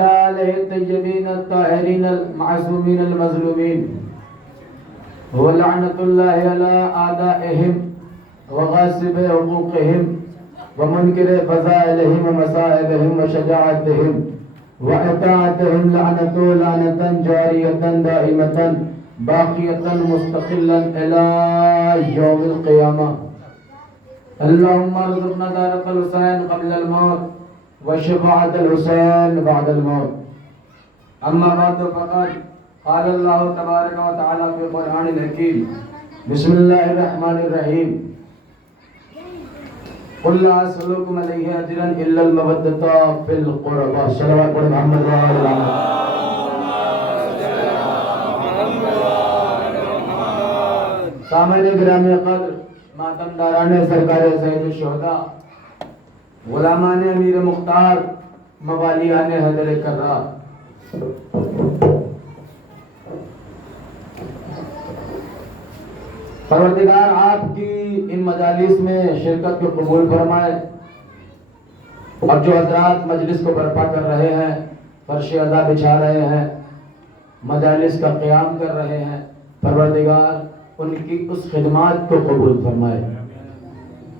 آله الطيبين الطاهرين المعصومين المظلومين ولعنة الله على أعدائهم وغاصب حقوقهم ومنكر فضائلهم ومصائبهم وشجاعتهم وإطاعتهم لعنة جارية دائمة باقية مستقلا إلى يوم القيامة. اللهم ارزقنا دارة الحسين قبل الموت وشفاعة الحسين بعد الموت. أما بعد فقد قال الله تبارك وتعالى في القرآن الحكيم بسم الله الرحمن الرحيم قل لا أسألكم عليه أجرا إلا المودة في القربى. صلوات محمد وعلى آله. سامعین گرامی قدر، ماتمداران سرکار سید الشہداء، غلامان امیر مختار، موالیان حیدر کرار، پروردگار آپ کی ان مجالس میں شرکت کو قبول فرمائے اور جو حضرات مجلس کو برپا کر رہے ہیں، فرش عزا بچھا رہے ہیں، مجالس کا قیام کر رہے ہیں، پروردگار ان کی اس خدمات کو قبول فرمائے.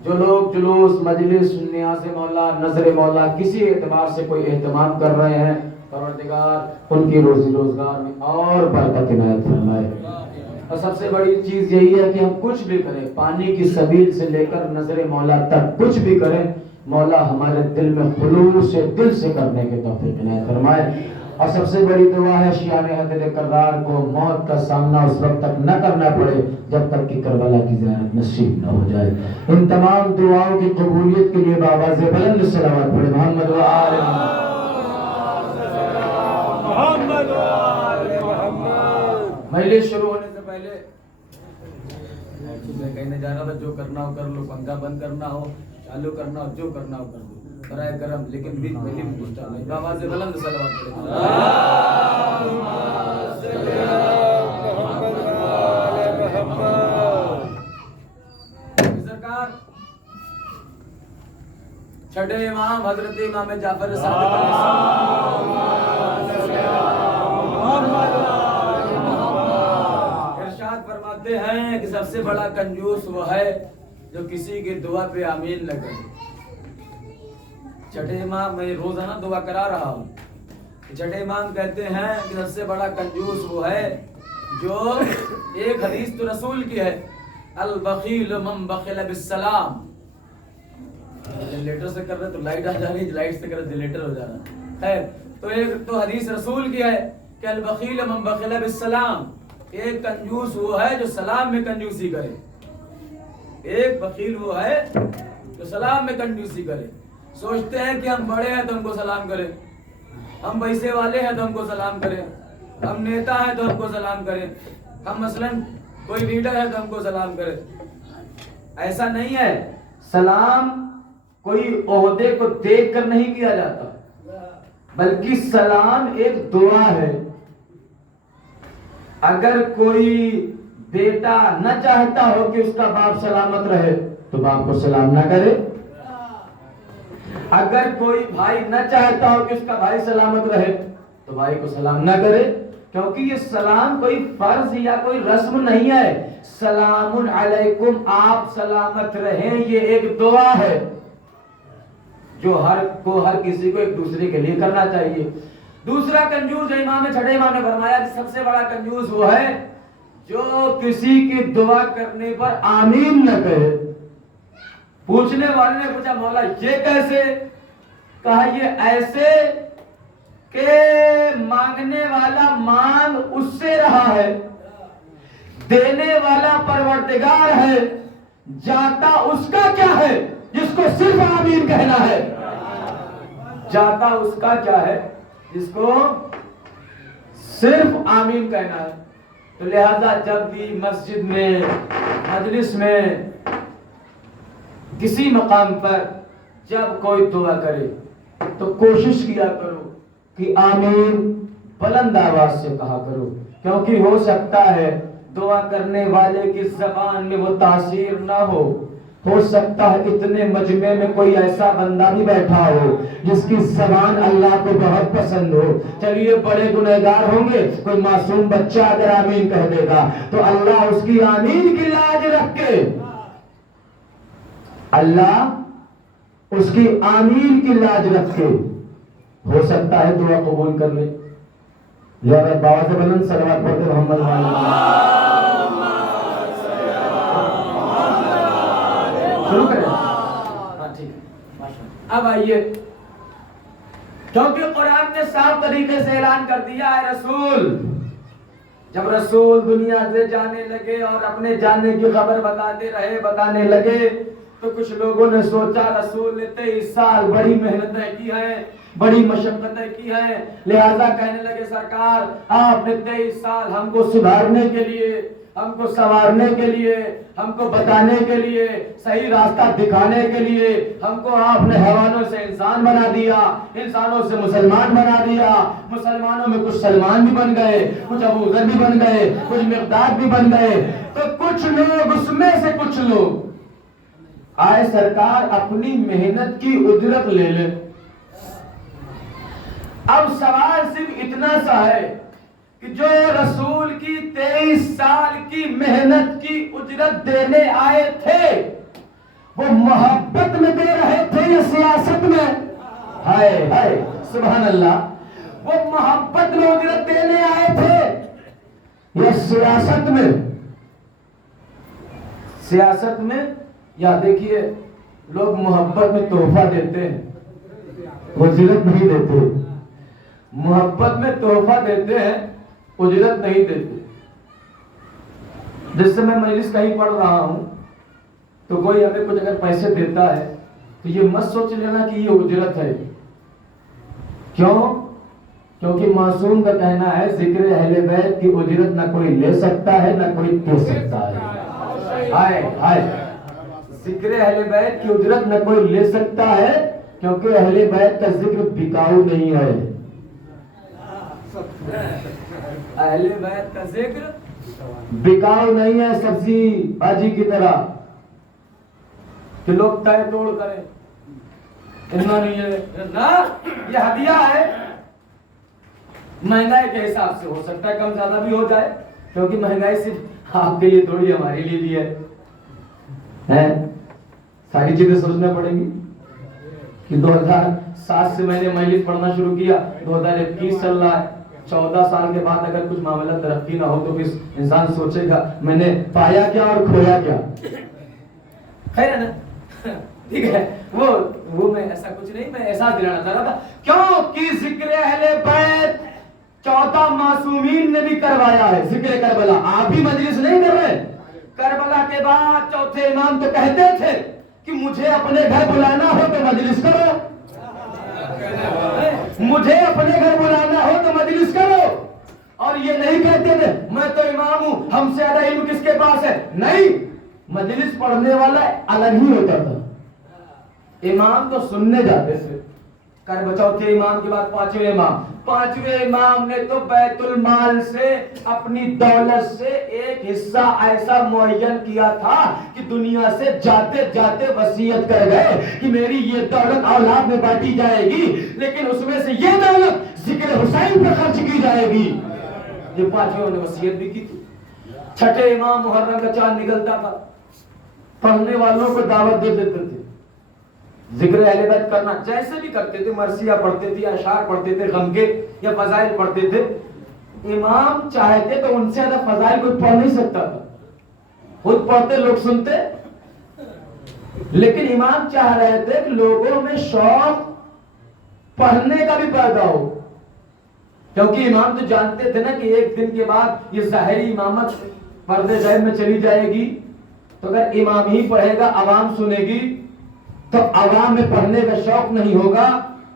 جو لوگ جلوس، مجلس، نیاز مولا، نظر مولا کسی اعتبار سے کوئی اہتمام کر رہے ہیں، پروردگار ان کی روزی روزگار میں اور برکت عنایت فرمائے. اور سب سے بڑی چیز یہی ہے کہ ہم کچھ بھی کریں، پانی کی سبیل سے لے کر نظر مولا تک کچھ بھی کریں، مولا ہمارے دل میں خلوص سے دل سے کرنے کے توفیق عنایت فرمائے. اور سب سے بڑی دعا ہے شیعان حیدر کرار کو موت کا سامنا اس وقت تک نہ کرنا پڑے جب تک کہ کربلا کی زیارت نصیب نہ ہو جائے. ان تمام دعاؤں کی قبولیت کے لیے بآواز بلند صلوات پڑھیں. محمد و آل محمد. مجلس شروع ہونے سے پہلے میں کہنے جا رہا تھا جو کرنا ہو کر لو، پنکھا بند کرنا ہو چالو کرنا ہو، جو کرنا ہو کر لو برائے کرم، لیکن بیچ میں نہیں پوچھتا نہیں. آواز بلند صلوات پڑھیں. سرکار چھٹے امام حضرت امام جعفر صادق علیہ السلام ارشاد فرماتے ہیں کہ سب سے بڑا کنجوس وہ ہے جو کسی کی دعا پہ آمین نہ کرے. چھٹے امام، میں روزانہ دعا کرا رہا ہوں، چھٹے امام کہتے ہیں کہ سب سے بڑا کنجوس وہ ہے جو ایک حدیث تو رسول کی ہے، البخیل من بخل بالسلام. جنریٹر سے کر رہے تو لائٹ آ جا رہی، لائٹ سے کر رہے جنریٹر ہو جا رہا. خیر، تو ایک تو حدیث رسول کی ہے کہ البخیل من بخل بالسلام، ایک کنجوس وہ ہے جو سلام میں کنجوسی کرے. ایک بخیل وہ ہے جو سلام میں کنجوسی کرے. سوچتے ہیں کہ ہم بڑے ہیں تو ہم کو سلام کریں، ہم پیسے والے ہیں تو ہم کو سلام کریں، ہم نیتا ہیں تو ہم کو سلام کریں، ہم مثلا کوئی لیڈر ہے تو ہم کو سلام کریں. ایسا نہیں ہے. سلام کوئی عہدے کو دیکھ کر نہیں کیا جاتا، بلکہ سلام ایک دعا ہے. اگر کوئی بیٹا نہ چاہتا ہو کہ اس کا باپ سلامت رہے تو باپ کو سلام نہ کرے. اگر کوئی بھائی نہ چاہتا ہو کہ اس کا بھائی سلامت رہے تو بھائی کو سلام نہ کرے، کیونکہ یہ سلام کوئی فرض یا کوئی رسم نہیں ہے. سلام علیکم، آپ سلامت رہیں، یہ ایک دعا ہے جو ہر کسی کو ایک دوسرے کے لیے کرنا چاہیے. دوسرا کنجوس چھٹے امام نے فرمایا کہ سب سے بڑا کنجوس وہ ہے جو کسی کی دعا کرنے پر آمین نہ کہے. پوچھنے والے نے پوچھا مولا یہ کیسے؟ کہا یہ ایسے کہ مانگنے والا مانگ اس سے رہا ہے، دینے والا پروردگار ہے، جاتا اس کا کیا ہے جس کو صرف آمین کہنا ہے. جاتا اس کا کیا ہے جس کو صرف آمین کہنا ہے. تو لہذا جب بھی مسجد میں، مجلس میں، کسی مقام پر جب کوئی دعا کرے تو کوشش کیا کرو کہ آمین بلند آواز سے کہا کرو، کیونکہ ہو سکتا ہے دعا کرنے والے کی زبان میں وہ تاثیر نہ ہو، ہو سکتا ہے اتنے مجمع میں کوئی ایسا بندہ بھی بیٹھا ہو جس کی زبان اللہ کو بہت پسند ہو. چلیے بڑے گنہگار ہوں گے, کوئی معصوم بچہ اگر آمین کہہ دے گا تو اللہ اس کی آمین کی لاج رکھ کے, اللہ اس کی آمین کی لاج رکھ کے ہو سکتا ہے دعا قبول کر لے. لہذا باوازِ بلند صلوات پڑھتے محمد شروع کریں. اب آئیے, کیونکہ قرآن نے صاف طریقے سے اعلان کر دیا ہے رسول, جب رسول دنیا سے جانے لگے اور اپنے جانے کی خبر بتانے لگے تو کچھ لوگوں نے سوچا رسول نے 23 سال بڑی محنتیں کی ہیں, بڑی مشقتیں کی ہیں, لہذا کہنے لگے سرکار آپ نے 23 سال ہم کو سدھارنے کے لیے, ہم کو سنوارنے کے لیے, ہم کو بتانے کے لیے, صحیح راستہ دکھانے کے لیے ہم کو آپ نے حیوانوں سے انسان بنا دیا, انسانوں سے مسلمان بنا دیا, مسلمانوں میں کچھ سلمان بھی بن گئے, کچھ ابو ذر بھی بن گئے, کچھ مقداد بھی بن گئے, تو کچھ لوگ اس میں سے کچھ لوگ آئے سرکار اپنی محنت کی اجرت لے لے. اب سوال صرف اتنا سا ہے کہ جو رسول کی 23 سال کی محنت کی اجرت دینے آئے تھے وہ محبت میں دے رہے تھے یا سیاست میں؟ ہائے ہائے سبحان اللہ, وہ محبت میں اجرت دینے آئے تھے یا سیاست میں؟ سیاست میں, یا دیکھیے لوگ محبت میں تحفہ دیتے ہیں, اجرت نہیں دیتے. محبت میں تحفہ دیتے ہیں, اجرت نہیں دیتے. جس سے میں مجلس کہیں پڑھ رہا ہوں تو کوئی ہمیں کچھ اگر پیسے دیتا ہے تو یہ مت سوچ لینا کہ یہ اجرت ہے. کیوں؟ کیونکہ معصوم کا کہنا ہے ذکر اہل بیت کی اجرت نہ کوئی لے سکتا ہے نہ کوئی دے سکتا ہے. ہائے ہائے, ذکر اہل بیت کی اجرت نہ کوئی لے سکتا ہے کیونکہ اہل بیت کا ذکر بکاؤ نہیں ہے. اہل بیت کا ذکر بکاؤ نہیں ہے سبزی بھاجی کی طرح کہ لوگ تائے توڑ کریں. اتنا نہیں ہے نا, یہ ہدیہ ہے. مہنگائی کے حساب سے ہو سکتا ہے کم زیادہ بھی ہو جائے, کیونکہ مہنگائی صرف آپ کے لیے تھوڑی ہمارے لیے بھی ہے. ساری چیزیں سوچنا پڑیں گی کہ 2007 سے میں نے مجلس پڑھنا شروع کیا, 2021 چل رہا ہے. 14 سال کے بعد اگر کچھ معاملہ ترقی نہ ہو تو پھر انسان سوچے گا میں نے پایا کیا اور کھویا کیا. خیر ہے نا, ٹھیک ہے. وہ میں ایسا کچھ نہیں, میں احساس دلانا چاہ رہا تھا کیوں کہ ذکر اہل بیت 14 معصومین نے بھی کروایا ہے. ذکر کربلا آپ بھی مجلس نہیں کر رہے. کربلا کے بعد چوتھے امام تو کہتے تھے کہ مجھے اپنے گھر بلانا ہو تو مجلس کرو, مجھے اپنے گھر بلانا ہو تو مجلس کرو. اور یہ نہیں کہتے تھے میں تو امام ہوں, ہم سے زیادہ علم کس کے پاس ہے. نہیں, مجلس پڑھنے والا الگ ہی ہوتا تھا, امام تو سننے جاتے تھے. چوتھے امام کے بعد پانچویں امام نے تو بیت المال سے اپنی دولت سے ایک حصہ ایسا معین کیا تھا کہ دنیا سے جاتے جاتے وصیت کر گئے کہ میری یہ دولت اولاد میں بانٹی جائے گی, لیکن اس میں سے یہ دولت ذکر حسین پر خرچ کی جائے گی. یہ پانچویں نے وصیت بھی کی تھی. چھٹے امام محرم کا چاند نکلتا تھا, پڑھنے والوں کو دعوت دے دیتے تھے ذکر اہل بیت کرنا. جیسے بھی کرتے تھے, مرثیہ پڑھتے تھے, اشعار پڑھتے تھے, غم کے یا فضائل پڑھتے تھے. امام چاہتے تو ان سے زیادہ فضائل کوئی پڑھ نہیں سکتا تھا, خود پڑھتے لوگ سنتے, لیکن امام چاہ رہے تھے کہ لوگوں میں شوق پڑھنے کا بھی پیدا ہو, کیونکہ امام تو جانتے تھے نا کہ ایک دن کے بعد یہ ظاہری امامت پردے غیب میں چلی جائے گی. تو اگر امام ہی پڑھے گا عوام سنے گی تو عوام میں پڑھنے کا شوق نہیں ہوگا,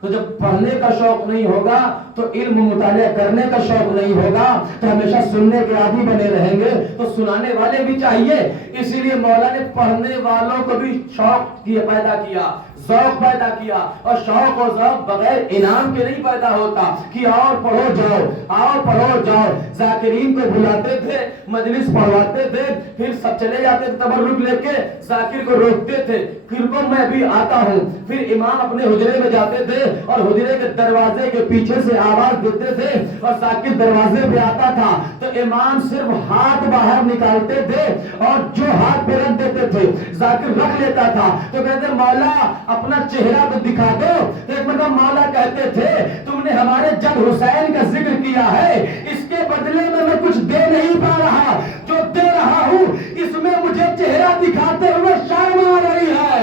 تو جب پڑھنے کا شوق نہیں ہوگا تو علم مطالعہ کرنے کا شوق نہیں ہوگا تو ہمیشہ سننے کے عادی بنے رہیں گے. تو سنانے والے بھی چاہیے. اسی لیے مولا نے پڑھنے والوں کو بھی شوق پیدا کیا, ذوق پیدا کیا. اور شوق اور ذوق بغیر انعام کے نہیں پیدا ہوتا کہ اور پڑھو جاؤ, آؤ پڑھو جاؤ. ذاکرین کو بلاتے تھے, مجلس پڑھواتے تھے, پھر سب چلے جاتے تھے تبرک لے کے, ذاکر کو روکتے تھے, پھر کو میں بھی آتا ہوں. پھر امام اپنے حجرے میں جاتے تھے اور حجرے کے دروازے کے پیچھے سے آواز دیتے تھے اور ذاکر دروازے پہ آتا تھا تو امام صرف ہاتھ باہر نکالتے تھے اور جو ہاتھ پہ رکھ دیتے تھے ذاکر رکھ لیتا تھا. تو کہتے مولا اپنا چہرہ تو دکھا دو. ایک مطلب مولا کہتے تھے تم نے ہمارے جد حسین کا ذکر کیا ہے, اس کے بدلے میں کچھ دے نہیں پا رہا, جو دے رہا ہوں اس میں مجھے چہرہ دکھاتے ہوئے شرم آ رہی ہے.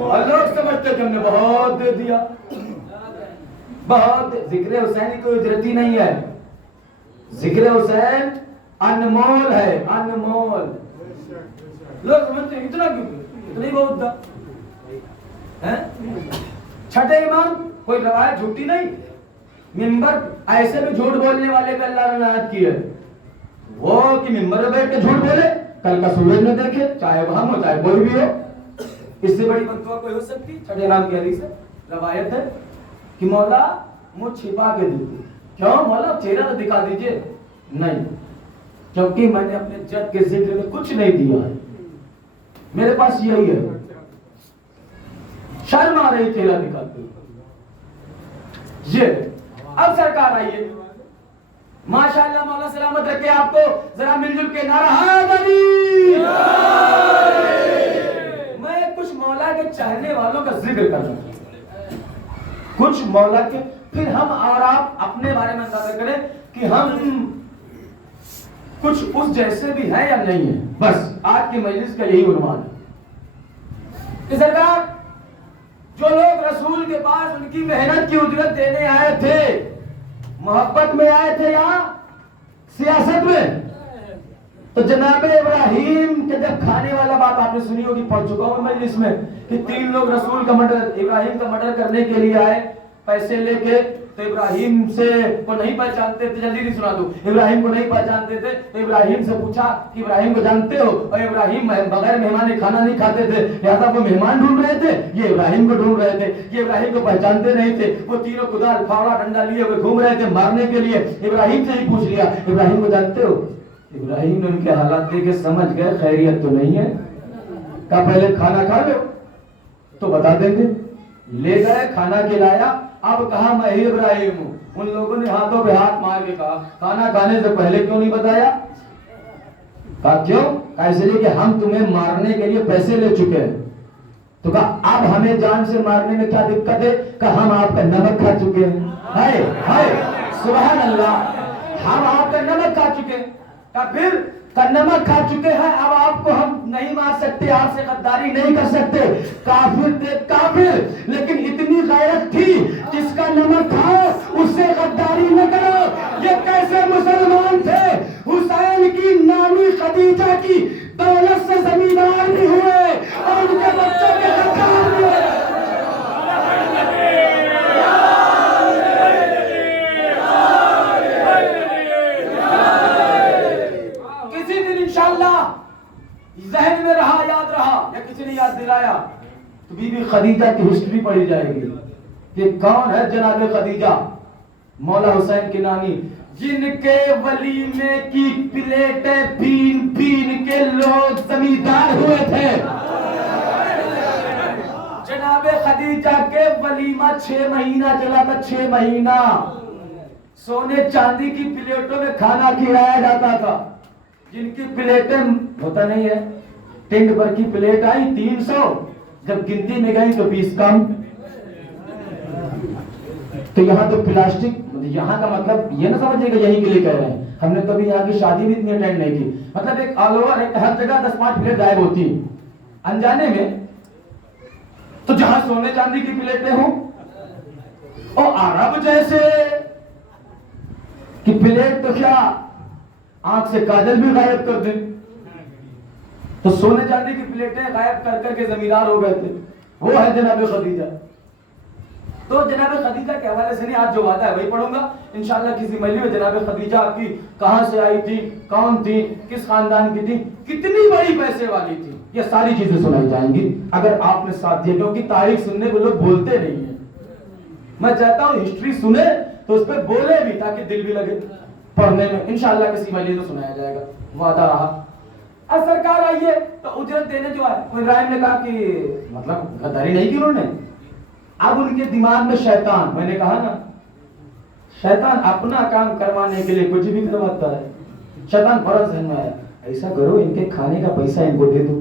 اور لوگ سمجھتے کہ ہم نے بہت دے دیا, بہت. ذکر حسین کوئی اجرتی نہیں ہے, ذکر حسین انمول ہے, انمول. لوگ سمجھتے ہیں اتنا کیوں, اتنا ہی بہت تھا. چھٹے امام کوئی روایت جھوٹی نہیں, ممبر ایسے بھی جھوٹ بولنے والے کا اللہ نے لعنت کی ہے. وہ کہ ممبر میں بیٹھ کے جھوٹ بولے, کل کا سورج نہ دیکھے, چاہے وہ ہم ہو چاہے کوئی بھی ہو. اس سے بڑی بددعا کوئی ہو سکتی؟ چھٹے امام کی حدیث ہے, روایت ہے کہ مولا منہ چھپا کے دیتے. کیوں مولا چہرہ تو دکھا دیجئے. نہیں, کیونکہ میں نے اپنے جد کے ذکر میں کچھ نہیں دیا ہے, میرے پاس یہی ہے. شرم آ رہی چہرہ دکھاتے ہوئے. یہ اب سرکار آئیے, ماشاءاللہ مولا سلامت رکھے آپ کو. ذرا مل جل کے نعرہ حیدری. میں کچھ مولا کے چاہنے والوں کا ذکر کر رہا ہوں, کچھ مولا کے, پھر ہم اور آپ اپنے بارے میں اندازہ کریں کہ ہم کچھ اس جیسے بھی ہیں یا نہیں ہیں. بس آج کی مجلس کا یہی عنوان ہے کہ سرکار جو لوگ رسول کے پاس ان کی محنت کی اجرت دینے آئے تھے, محبت میں آئے تھے یا سیاست میں, تو جناب ابراہیم کے جب کھانے والا بات آپ نے سنی ہوگی, پڑھ چکا ہوں مجلس میں, کہ 3 لوگ رسول کا مرڈر, ابراہیم کا مرڈر کرنے کے لیے آئے پیسے لے کے. تو ابراہیم سے کو نہیں پہچانتے تھے, جلدی نہیں سنا دوں, ابراہیم کو نہیں پہچانتے تھے. تو ابراہیم سے پوچھا کہ ابراہیم کو جانتے ہو؟ اور ابراہیم بغیر مہمان کھانا نہیں کھاتے تھے, لہذا وہ مہمان ڈھونڈ رہے تھے, یہ ابراہیم کو ڈھونڈ رہے تھے. یہ ابراہیم کو پہچانتے نہیں تھے, وہ تینوں کدال پھاوڑا ڈنڈا لیے ہوئے گھوم رہے تھے مارنے کے لیے. ابراہیم سے ہی پوچھ لیا ابراہیم کو جانتے ہو؟ ابراہیم نے ان کے حالات دیکھ کے سمجھ گئے خیریت تو نہیں ہے. کہا پہلے کھانا کھا لو تو بتا دیں گے. لے گئے, کھانا کھلایا. اب کہا میں ہی ابراہیم ہوں. ان لوگوں نے ہاتھوں پہ ہاتھ مار کے کہا کھانا کھانے سے پہلے کیوں نہیں بتایا؟ کہا کیوں؟ کہا اس لیے کہ ہم تمہیں مارنے کے لیے پیسے لے چکے ہیں. تو کہا اب ہمیں جان سے مارنے میں کیا دقت ہے؟ کہا ہم آپ کا نمک کھا چکے ہیں. ہائے ہائے سبحان اللہ, ہم آپ کا نمک کھا چکے ہیں. کہا پھر نمک کھا چکے ہیں, اب آپ کو ہم نہیں مار سکتے, آپ سے غداری نہیں کر سکتے. کافر تھے کافر, لیکن اتنی غیرت تھی جس کا نمک کھاؤ اس سے غداری نہ کرو. یہ کیسے مسلمان تھے؟ حسین کی نانی خدیجہ کی دولت سے زمیندار بھی ہوئے اور ان کے بچوں کے غدار بھی ہوئے. ذہن میں رہا, یاد رہا, یا کسی نے یاد دلایا تو بی بی خدیجہ کی ہسٹری پڑھی جائے گی. کہ کون ہے جناب خدیجہ؟ مولا حسین کی نانی, جن کے ولیمے کی پلیٹیں پین پین کے لوگ زمیندار ہوئے تھے. جناب خدیجہ کے ولیمہ 6 مہینہ چلا تھا, 6 مہینہ سونے چاندی کی پلیٹوں میں کھانا کھلایا جاتا تھا. جن کی پلیٹیں ہوتا نہیں ہے, ٹینڈ پر کی پلیٹ آئی 300, جب گنتی میں گئی تو 20 کم. تو یہاں تو پلاسٹک, یہاں کا مطلب یہ نہ سمجھے کہ یہی کے لیے کہہ رہے ہیں, ہم نے کبھی یہاں کی شادی بھی اتنی اٹینڈ نہیں کی. مطلب ایک آل اوور ہر جگہ 10-5 پلیٹ غائب ہوتی انجانے میں. تو جہاں سونے چاندی کی پلیٹیں ہوں, اور عرب جیسے کہ پلیٹ تو کیا آنکھ سے کاجل بھی غائب کر دیں, تو سونے چاندی کی پلیٹیں غائب کر کر کے زمیندار ہو گئے تھے. وہ ہے جناب خدیجہ. تو جناب خدیجہ کے حوالے سے نہیں، آج جو وعدہ ہے وہی پڑھوں گا انشاءاللہ کسی مجلس میں. جناب خدیجہ آپ کی کہاں سے آئی تھی، کون تھی، کس خاندان کی تھی، کتنی بڑی پیسے والی تھی، یہ ساری چیزیں سنائی جائیں گی اگر آپ نے ساتھ دیا. کیونکہ تاریخ سننے کو لوگ بولتے نہیں ہیں، میں چاہتا ہوں ہسٹری سنے تو اس پہ بولے بھی تاکہ دل بھی لگے پڑھنے میں. انشاءاللہ کسی مجلس میں سنایا جائے گا، وعدہ رہا. اب سرکار آئیے تو اجرت دینے جو ہے، ابراہیم نے کہا کہ مطلب غداری نہیں کی انہوں نے. اب ان کے دماغ میں شیطان، میں نے کہا نا شیطان اپنا کام کروانے کے لیے کچھ بھی کرواتا ہے. شیطان فرض ذہن میں آیا، ایسا کرو ان کے کھانے کا پیسہ ان کو دے دو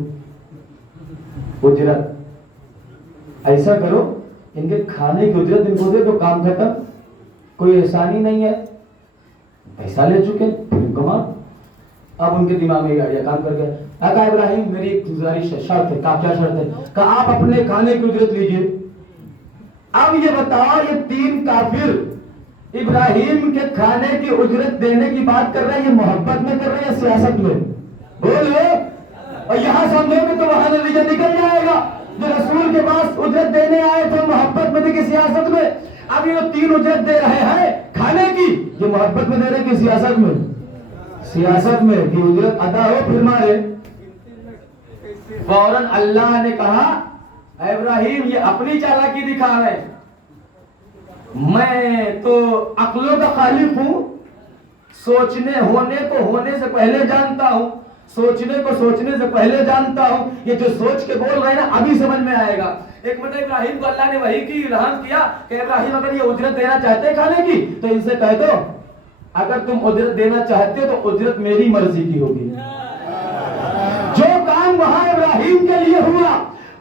اجرت، ایسا کرو ان کے کھانے کی اجرت ان کو دے دو، کام ختم، کوئی احسان ہی نہیں ہے، پیسہ لے چکے کما. اب ان کے دماغ میں یہ آئیڈیا کام کر گیا. کہا ابراہیم میری ایک گزارش ہے، شرط ہے. کہا کیا شرط ہے؟ کہا آپ اپنے کھانے کی اجرت لیجئے. اب یہ بتاؤ یہ تین کافر ابراہیم کے کھانے کی اجرت دینے کی بات کر رہے ہیں، یہ محبت میں کر رہے ہیں یا سیاست میں؟ بولو. اور یہاں سمجھو کہ تو وہاں نتیجہ نکل جائے گا. جو رسول کے پاس اجرت دینے آئے تھے محبت میں تھے کہ سیاست میں؟ اب یہ تین اجرت دے رہے ہیں کھانے کی، یہ محبت میں دے رہے کہ سیاست میں؟ سیاست میں کہ اجرت ادا ہو پھر مارے. فوراً اللہ نے کہا اے ابراہیم یہ اپنی چالاکی دکھا رہے ہیں، میں تو عقلوں کا خالق ہوں، سوچنے ہونے کو ہونے سے پہلے جانتا ہوں، سوچنے کو سوچنے سے پہلے جانتا ہوں. یہ جو سوچ کے بول رہے ہیں نا ابھی سمجھ میں آئے گا. ایک مرتبہ ابراہیم کو اللہ نے وحی کی، الہام کیا کہ ابراہیم اگر یہ اجرت دینا چاہتے ہیں کھانے کی تو ان سے کہہ دو اگر تم اجرت دینا چاہتے ہو تو اجرت میری مرضی کی ہوگی. جو کام وہاں ابراہیم کے لیے ہوا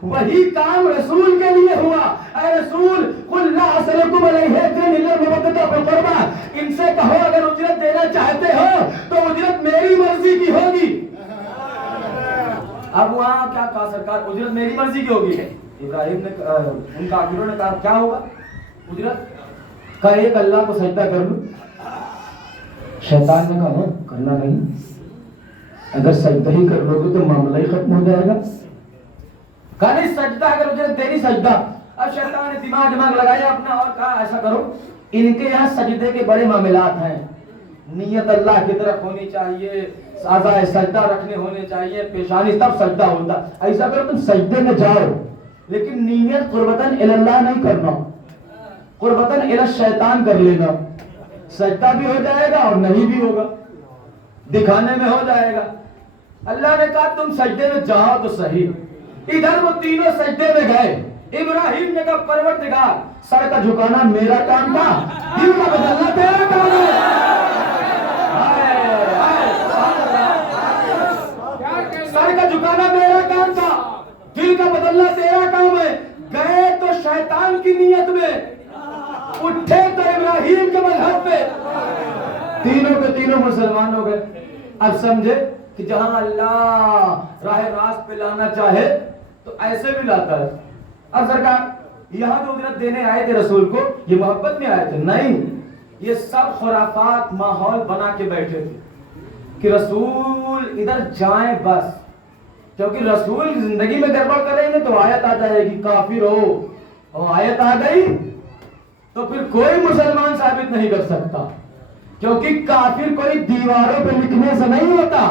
وہی کام رسول کے لیے ہوا. اے رسول قل لا اسألکم علیہ اجرا الا المودۃ فی القربى، ان سے کہو اگر اجرت دینا چاہتے ہو تو اجرت میری مرضی کی ہوگی. اب وہاں کیا کہا سرکار؟ اجرت میری مرضی کی ہوگی. ابراہیم نے ان کافروں نے کہا کیا ہوگا اجرت؟ کہا ایک اللہ کو سجدہ کر لو. شیطان نے کہا کرنا نہیں، اگر سجدہ ہی کر لو گے تو معاملہ ہی ختم ہو جائے گا. کہا نہیں سجدہ اگر اجرت دینی سجدہ. اب شیطان نے دماغ لگایا اپنا اور کہا ایسا کرو ان کے یہاں سجدے کے بڑے معاملات ہیں، نیت اللہ کی طرف ہونی چاہیے، اعضاء سجدہ رکھنے ہونے چاہیے، پیشانی تب سجدہ ہوتا. ایسا کرو تم سجدے میں جاؤ لیکن نیت قربتاً الی اللہ نہیں کرنا، قربتاً الی الشیطان کر لینا. سجدہ بھی ہو جائے گا اور نہیں بھی ہوگا، دکھانے میں ہو جائے گا. اللہ نے کہا تم سجدے میں جاؤ تو صحیح. ادھر وہ تینوں سجدے میں گئے. ابراہیم نے کہا پروردگار سر کا جھکانا میرا کام تھا، دل کا بدلنا تیرا کام ہے. سر کا جھکانا میرا کام تھا، دل کا بدلنا تیرا کام ہے. گئے تو شیطان کی نیت میں، اٹھے تو ابراہیم کے مذہب پہ. تینوں کے تینوں مسلمان ہو گئے. اب سمجھے کہ جہاں اللہ راہ راست پہ لانا چاہے تو ایسے بھی لاتا ہے. اب سرکار یہاں جو اجرت دینے آئے تھے رسول کو یہ محبت میں آئے تھے؟ نہیں، یہ سب خرافات ماحول بنا کے بیٹھے تھے کہ رسول ادھر جائیں بس. کیونکہ رسول زندگی میں گڑبڑ کریں گے تو آیت آ جائے گی کافر ہو، اور آیت آ گئی تو پھر کوئی مسلمان ثابت نہیں کر سکتا. کیونکہ کافر کوئی دیواروں پہ لکھنے سے نہیں ہوتا،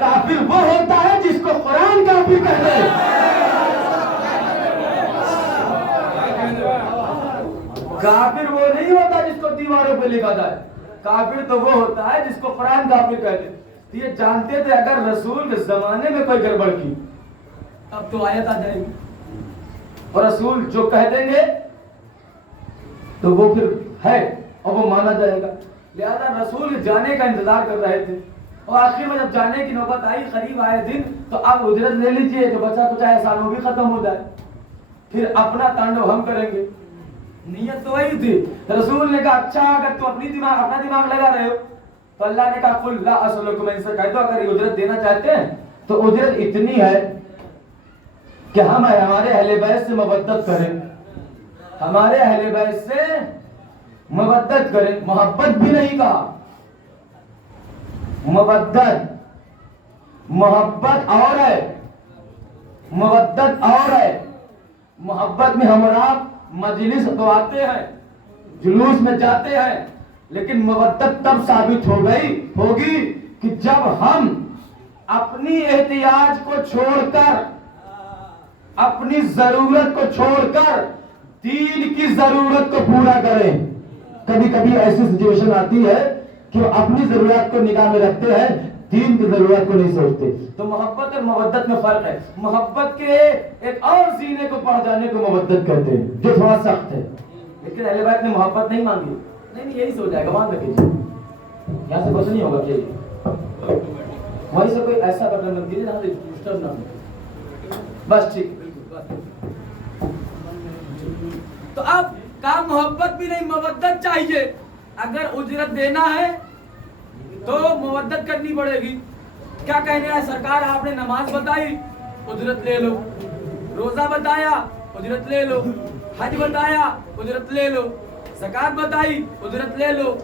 کافر وہ ہوتا ہے جس کو قرآن کافر کہہ دے. کافر وہ نہیں ہوتا جس کو دیواروں پہ لکھا جائے، کافر تو وہ ہوتا ہے جس کو قرآن کافر کہہ دے. یہ جانتے تھے اگر رسول کے زمانے میں کوئی گڑبڑ کی اب تو آیت آ جائے گی اور رسول جو کہہ دیں گے تو وہ پھر ہے اور وہ مانا جائے گا. لہذا رسول جانے کا انتظار کر رہے تھے اور آخر میں جب جانے کی نوبت آئی، قریب آئے دن، تو اب اجرت لے لیجئے جو بچہ کچھ احسان وہ بھی ختم ہو جائے، پھر اپنا تانڈو ہم کریں گے. نیت تو وہی تھی. رسول نے کہا اچھا اگر تم اپنا دماغ لگا رہے ہو تو اللہ نے کہا قل لا اسألکم، ان سے کہہ دو اگر اجرت دینا چاہتے ہیں تو اجرت اتنی ہے کہ ہم ہمارے اہل بیت سے مودت کریں، ہمارے اہل بیت سے مودت کریں. محبت بھی نہیں کہا، مودت. محبت اور ہے، مودت اور ہے. محبت میں ہم اور آپ مجلس تو آتے ہیں, جلوس میں جاتے ہیں, لیکن مودت تب ثابت ہوگی کہ جب ہم اپنی احتیاج کو چھوڑ کر, اپنی ضرورت کو چھوڑ کر دین کی ضرورت کو پورا کریں. کبھی کبھی ایسی سچویشن آتی ہے کہ وہ اپنی ضرورت کو نگاہ میں رکھتے ہیں, دین کی ضرورت کو نہیں سوچتے. تو محبت اور مودت میں فرق ہے. محبت کے ایک اور سینے کو پڑھ جانے کو مودت کہتے ہیں, جو تھوڑا سخت ہے. لیکن اہل بیت نے محبت نہیں مانگی. نہیں یہی سو جائے گا, مان رکھیے, یہاں سے کچھ نہیں ہوگا. وہیں سے کوئی ایسا بٹن رکھ دیجیے جہاں سے ڈسٹرب نہ ہو. بس ٹھیک. تو اب کام محبت بھی نہیں, مودت چاہیے. اگر اجرت دینا ہے تو مودت کرنی پڑے گی. کیا کہنے ہیں سرکار, آپ نے نماز بتائی, اجرت لے لو. روزہ بتایا, اجرت لے لو. حج بتایا, اجرت لے لو. زکات بتائی, اجرت لے لو.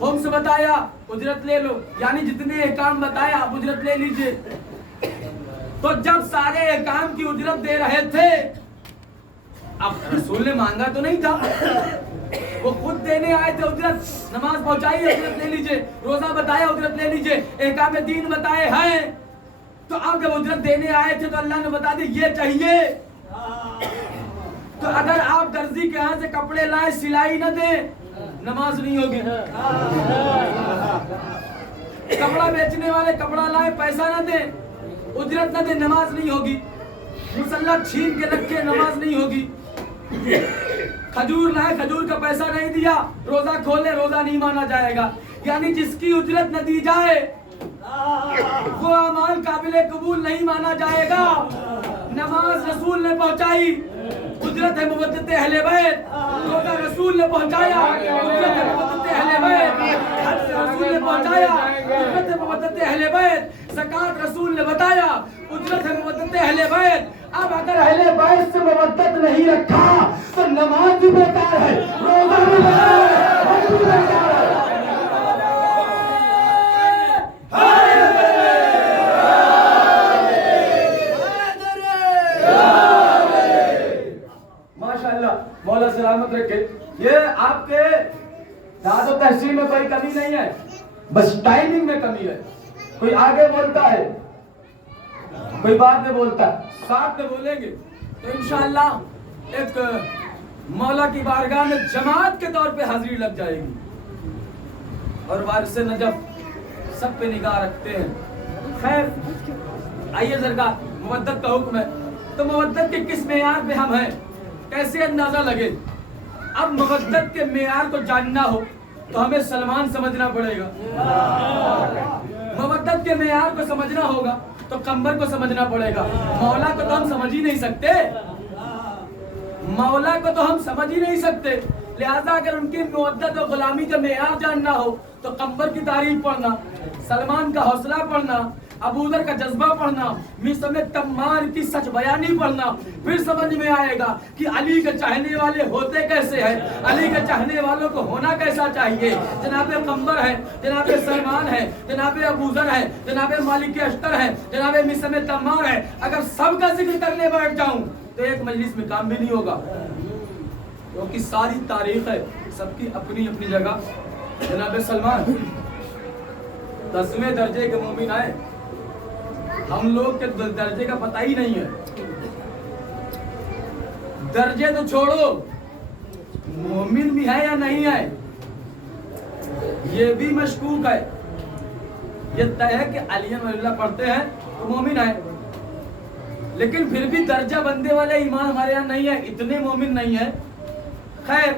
خمس بتایا, اجرت لے لو. یعنی جتنے احکام بتایا آپ اجرت لے لیجئے. تو جب سارے احکام کی اجرت دے رہے تھے, اب رسول نے مانگا تو نہیں تھا, وہ خود دینے آئے تھے اجرت. نماز پہنچائی, اجرت لے لیجئے. روزہ بتایا, اجرت لے لیجئے. احکام دین بتائے ہیں. تو اب جب اجرت دینے آئے تھے تو اللہ نے بتا دی یہ چاہیے. تو اگر آپ درزی کے ہاں سے کپڑے لائے, سلائی نہ دیں, نماز نہیں ہوگی. کپڑا بیچنے والے کپڑا لائے, پیسہ نہ دیں, اجرت نہ دیں, نماز نہیں ہوگی. مسلح چھین کے رکھے, نماز نہیں ہوگی. کھجور لائے, کھجور کا پیسہ نہیں دیا, روزہ کھولے, روزہ نہیں مانا جائے گا. یعنی جس کی اجرت نہ دی جائے وہ اعمال قابل قبول نہیں مانا جائے گا. نماز رسول نے پہنچائی, اجرت ہے مودت اہل بیت. روزہ رسول نے پہنچایا, اجرت ہے مودت اہل بیت. حج رسول نے پہنچایا, اجرت ہے مودت اہل بیت. زکات رسول نے بتایا, اجرت ہے مودت اہل بیت. اب اگر اہل بیت سے مودت نہیں رکھا تو نماز بھی بیکار ہے, روزہ بھی بیکار ہے, حج بھی بیکار ہے. مولا سلامت رکھے. یہ آپ کے داد و تحصیل میں کوئی کمی نہیں ہے, بس ٹائمنگ میں کمی ہے. کوئی آگے بولتا ہے, کوئی بعد میں بولتا ہے. ساتھ میں بولیں گے تو انشاءاللہ ایک مولا کی بارگاہ میں جماعت کے طور پہ حاضری لگ جائے گی. اور وارث نجف سب پہ نگاہ رکھتے ہیں. خیر آئیے ذرا, مودت کا حکم ہے تو مودت کے کس معیار پہ ہم ہیں, کیسے اندازہ لگے. اب مودت کے معیار کو جاننا ہو تو ہمیں سلمان سمجھنا پڑے گا. مودت کے معیار کو سمجھنا ہوگا تو قمر کو سمجھنا پڑے گا. مولا کو تو ہم سمجھ ہی نہیں سکتے, مولا کو تو ہم سمجھ ہی نہیں سکتے. لہذا اگر ان کی مودت و غلامی کا معیار جاننا ہو تو قمر کی تعریف پڑھنا, سلمان کا حوصلہ پڑھنا, ابو ذر کا جذبہ پڑھنا, مصعب تمار کی سچ بیانی پڑھنا, پھر سمجھ میں آئے گا کہ علی کے چاہنے والے ہوتے کیسے ہیں, علی کے چاہنے والوں کو ہونا کیسا چاہیے. جناب قمر ہے, جناب سلمان ہے, جناب ابو ذر ہے, جناب مالک اشتر ہے, جناب مصعب تمار ہے. اگر سب کا ذکر کرنے بیٹھ جاؤں تو ایک مجلس میں کام بھی نہیں ہوگا, کیونکہ ساری تاریخ ہے, سب کی اپنی اپنی جگہ. جناب سلمان 10ویں درجے کے مومن آئے, ہم لوگ کے درجے کا پتہ ہی نہیں ہے. درجے تو چھوڑو, مومن بھی ہے یا نہیں ہے یہ بھی مشکوک ہے. یہ طے ہے کہ علی اللہ پڑھتے ہیں تو مومن ہے, لیکن پھر بھی درجہ بندے والے ایمان ہمارے یہاں نہیں ہے, اتنے مومن نہیں ہے. خیر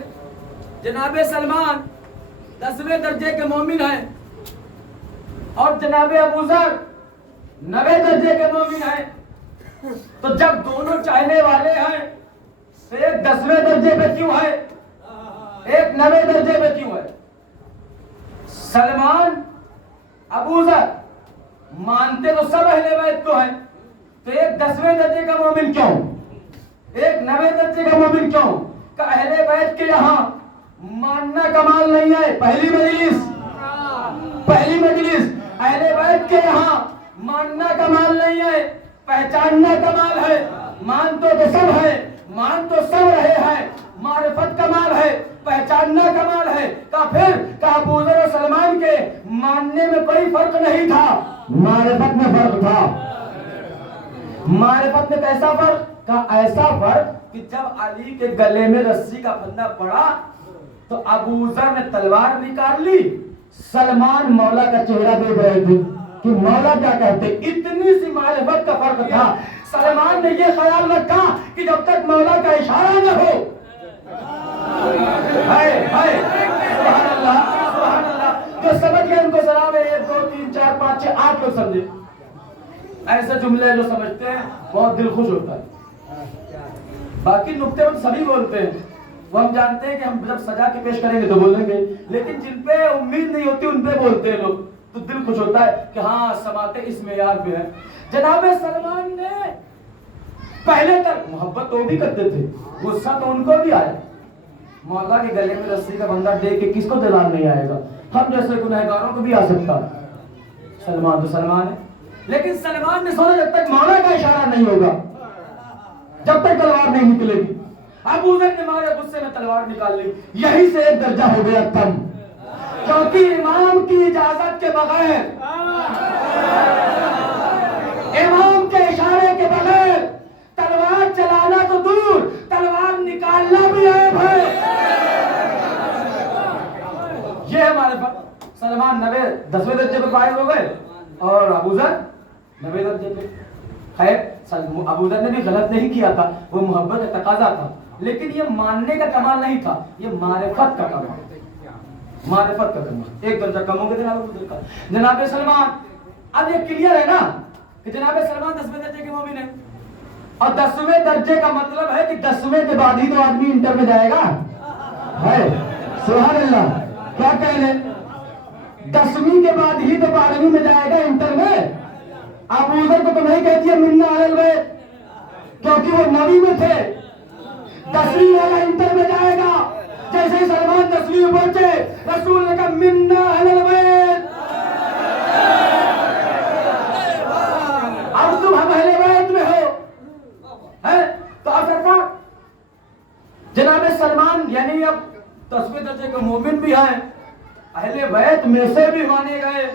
جناب سلمان 10ویں درجے کے مومن ہیں اور جناب ابو ذر 9ویں درجے کے مومن ہیں. تو جب دونوں چاہنے والے ہیں تو ایک 10ویں درجے پہ کیوں ہے, ایک 9ویں درجے پہ کیوں ہے؟ سلمان ابو ذر مانتے تو سب اہل بیت کو ہیں, تو ایک 10ویں درجے کا مومن کیوں, ایک 9ویں درجے کا مومن کیوں؟ کہ اہل بیت کے یہاں ماننا کمال نہیں ہے. پہلی مجلس اہل بیت کے یہاں ماننا کمال نہیں ہے, پہچاننا کمال ہے. مان تو سب ہے, مان تو سب رہے ہیں، معرفت کمال ہے، پہچاننا کمال ہے۔ کہ ابو ذر و سلمان کے ماننے میں کوئی فرق نہیں تھا، معرفت میں فرق تھا۔ معرفت میں کیسا فرق؟ کہ ایسا فرق کہ جب علی کے گلے میں رسی کا پھندا پڑا تو ابو ذر نے تلوار نکال لی، سلمان مولا کا چہرہ دیکھ رہے تھے کہ مولا کیا کہتے۔ اتنی سی معرفت کا فرق تھا۔ سلمان نے یہ خیال رکھا کہ جب تک مولا کا اشارہ نہ ہو، سبحان اللہ سبحان اللہ، جو سمجھ گئے ان کو سلام ہے۔ 1 2 3 4 5 6 8 لوگ سمجھے۔ ایسے جملے جو سمجھتے ہیں بہت دل خوش ہوتا ہے۔ باقی نکتے ہم سبھی بولتے ہیں، وہ ہم جانتے ہیں کہ ہم جب سجا کے پیش کریں گے تو بولیں گے، لیکن جن پہ امید نہیں ہوتی ان پہ بولتے ہیں لوگ، تو دل خوش ہوتا ہے کہ ہاں سماعتیں اس معیار پہ ہیں۔ جناب سلمان نے پہلے تک محبت تو بھی کرتے تھے، غصہ تو ان کو بھی آیا۔ مولا کے گلے میں رسی کا بندہ دیکھ کے کس کو دلال نہیں آئے گا؟ ہم جیسے گنہگاروں کو بھی آ سکتا۔ سلمان تو سلمان ہے، لیکن سلمان نے سوچا جب تک مولا کا اشارہ نہیں ہوگا، جب تک تلوار نہیں نکلے گی۔ ابو ذر نے مارے غصے میں تلوار نکال لی، یہی سے ایک درجہ ہو گیا کم، کیونکہ امام کی اجازت کے بغیر، امام کے اشارے کے بغیر تلوار چلانا تو دور، تلوار نکالنا بھی عیب ہے۔ یہ ہمارے پاس سلمان 10ویں درجے پہ فائز ہو گئے اور ابو ذر 90 درجے پہ۔ خیر ابو ذر نے بھی غلط نہیں کیا تھا، وہ محبت کا تقاضا تھا، لیکن یہ ماننے کا کمال نہیں تھا، یہ معرفت کا کمال، معرفت کا کمال۔ ایک درجہ کم ہو گیا جناب ابو ذر کا۔ جناب سلمان، اب یہ کلیئر ہے نا کہ جناب سلمان 10ویں درجے کے مومن ہیں، اور 10ویں درجے کا مطلب ہے کہ 10ویں کے بعد ہی تو آدمی انٹر میں جائے گا، ہے سبحان اللہ، کیا کہہ لیں، 10ویں کے بعد ہی تو 12ویں میں جائے گا انٹر میں۔ ابو ذر کو تو نہیں کہتی ہے منا علی البیت، کیونکہ وہ 9ویں میں تھے، 10ویں والا انٹر میں جائے گا۔ جیسے ہی سلمان 10ویں میں پہنچے، رسول نے کہا منا علی البیت، اب تم ہم اہل بیت میں ہو، تو اب سرکار جناب سلمان یعنی اب 10ویں درجے کے مومن بھی ہیں، اہل بیت میں سے بھی مانے گئے،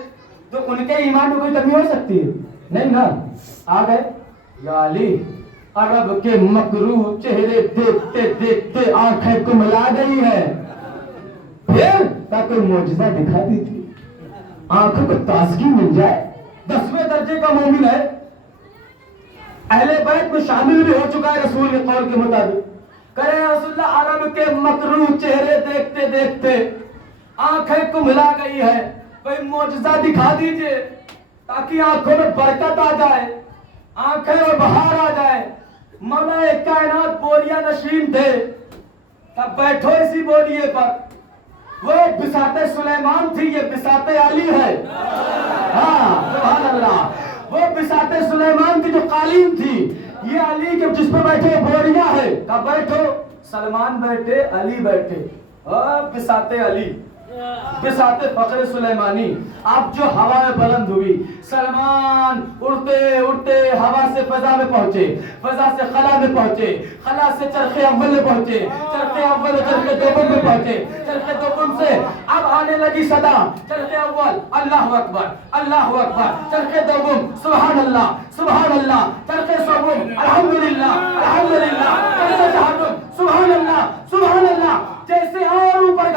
تو ان کے ایمان میں کوئی کمی ہو سکتی ہے؟ نہیں نا۔ آ گئے یا علی، عرب کے مکروہ چہرے دیکھتے دیکھتے آنکھیں کملا گئی ہے، پھر کوئی معجزہ دکھا دیجیے، آنکھوں کو تازگی مل جائے۔ 10ویں درجے کا مومن ہے، اہل بیت میں شامل بھی ہو چکا ہے رسول کے قول کے مطابق، کرے رسول اللہ عرب کے مکروہ چہرے دیکھتے دیکھتے آنکھیں کملا گئی ہے، کوئی معجزہ دکھا دیجئے تاکہ آنکھوں میں برکت آ جائے، آنکھیں میں بہار آ جائے۔ مولا کائنات بوریا نشین تھے، تب بیٹھو اسی بوریے پر، وہ بساط سلیمان تھی، یہ بساط علی ہے، ہاں سبحان اللہ، وہ بساط سلیمان کی جو قالین تھی، یہ علی کے جس پہ بیٹھے بوریا ہے، تب بیٹھو، سلمان بیٹھے، علی بیٹھے، بساط علی، بساط فخر سلیمانی۔ اب جو ہوا میں بلند ہوئی، سلمان اڑتے اڑتے ہوا سے فضا میں پہنچے، فضا سے خلا میں پہنچے، خلا سے چرخ اول میں پہنچے، چرخ اول چرخ دوم میں پہنچے، چرخ دوم سے اب آنے لگی صدا، چرخ اول اللہ اکبر اللہ اکبر، چرخ دوم سبحان اللہ سبحان اللہ، چرخ سوم الحمدللہ الحمدللہ، چرخ چہارم سبحان اللہ سبحان اللہ۔ جیسے اور اوپر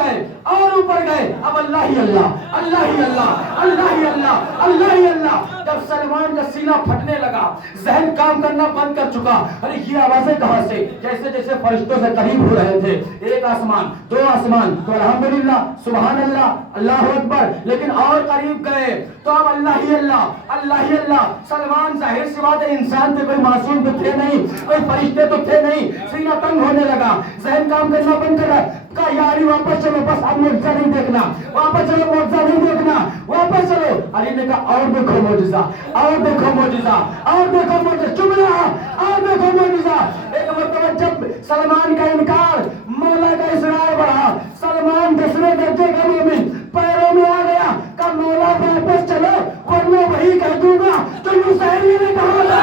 گئے، اب اللہ ہی اللہ اللہ ہی اللہ اللہ ہی اللہ اللہ ہی اللہ۔ جب سلمان کا سینہ پھٹنے لگا، ذہن کام کرنا بند کر چکا، ارے یہ آوازیں کہاں سے؟ جیسے جیسے فرشتوں سے قریب ہو رہے تھے، 1 آسمان 2 آسمان، تو الحمدللہ سبحان اللہ اللہ اکبر، لیکن اور قریب گئے تو اب اللہ ہی اللہ اللہ ہی اللہ۔ سلمان ظاہر سی بات ہے انسان تھے، کوئی معصوم تو تھے نہیں، کوئی فرشتے تو تھے نہیں، سینہ تنگ ہونے لگا، ذہن کام کرنا بند کر رہا، کہا یا علی واپس چلو، بس اب معجزہ نہیں دیکھنا، واپس چلو معجزہ نہیں دیکھنا، واپس چلو۔ علی نے کہا اور دیکھو معجزہ، اور دیکھو معجزہ، اور دیکھو معجزہ، چپ رہا، اور دیکھو معجزہ۔ ایک مرتبہ جب سلمان کا انکار، مولا کا اصرار بڑھا، سلمان 10ویں درجے کا مومن پیروں میں آ گیا، کہا مولا واپس چلو ورنہ وہی کہہ دوں گا جو یوسیری نے کہا تھا۔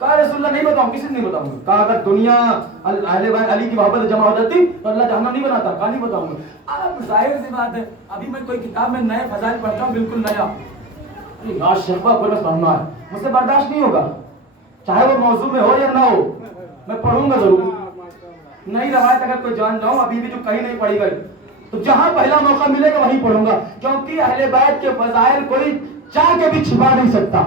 کہا رسول اللہ نہیں بتاؤں, کسی نے نہیں بتاؤں گا. کہا اگر دنیا اہل بیت علی کی محبت جمع ہو جاتی تو اللہ جہنم نہیں بناتا. کہا نہیں بتاؤں گا. اب ظاہر سی بات ہے, ابھی میں کوئی کتاب میں نئے فضائل پڑھتا ہوں, بالکل نیا, یار شیخا کوئی بس پڑھنا ہے, مجھ سے برداشت نہیں ہوگا, چاہے وہ موضوع میں ہو یا نہ ہو, میں پڑھوں گا ضرور. نئی روایت اگر کوئی جان جاؤں ابھی بھی جو کہیں نہیں پڑھی گئی, تو جہاں پہلا موقع ملے گا وہیں پڑھوں گا, کیونکہ اہل بیت کے فضائل کوئی چاہ کے بھی چھپا نہیں سکتا,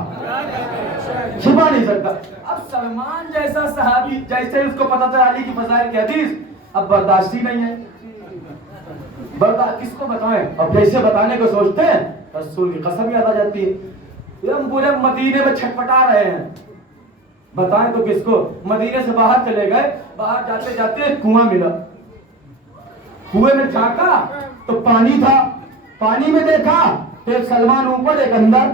چھپا نہیں سکتا. اب سلمان جیسا صحابی, جیسے اس کو پتا تھا علی کی فضائل کی حدیث, اب برداشت ہی نہیں ہے. برداشت کس کو بتائیں, اب جیسے بتانے کو سوچتے ہیں رسول کی قسم یاد آ جاتی ہے. ہم پورے مدینے میں چھٹپٹا رہے ہیں, بتائیں تو کس کو. مدینے سے باہر چلے گئے, باہر جاتے جاتے ایک کنواں ملا, کنویں میں جھانکا تو پانی تھا, پانی میں دیکھا تو ایک سلمان اوپر ایک اندر.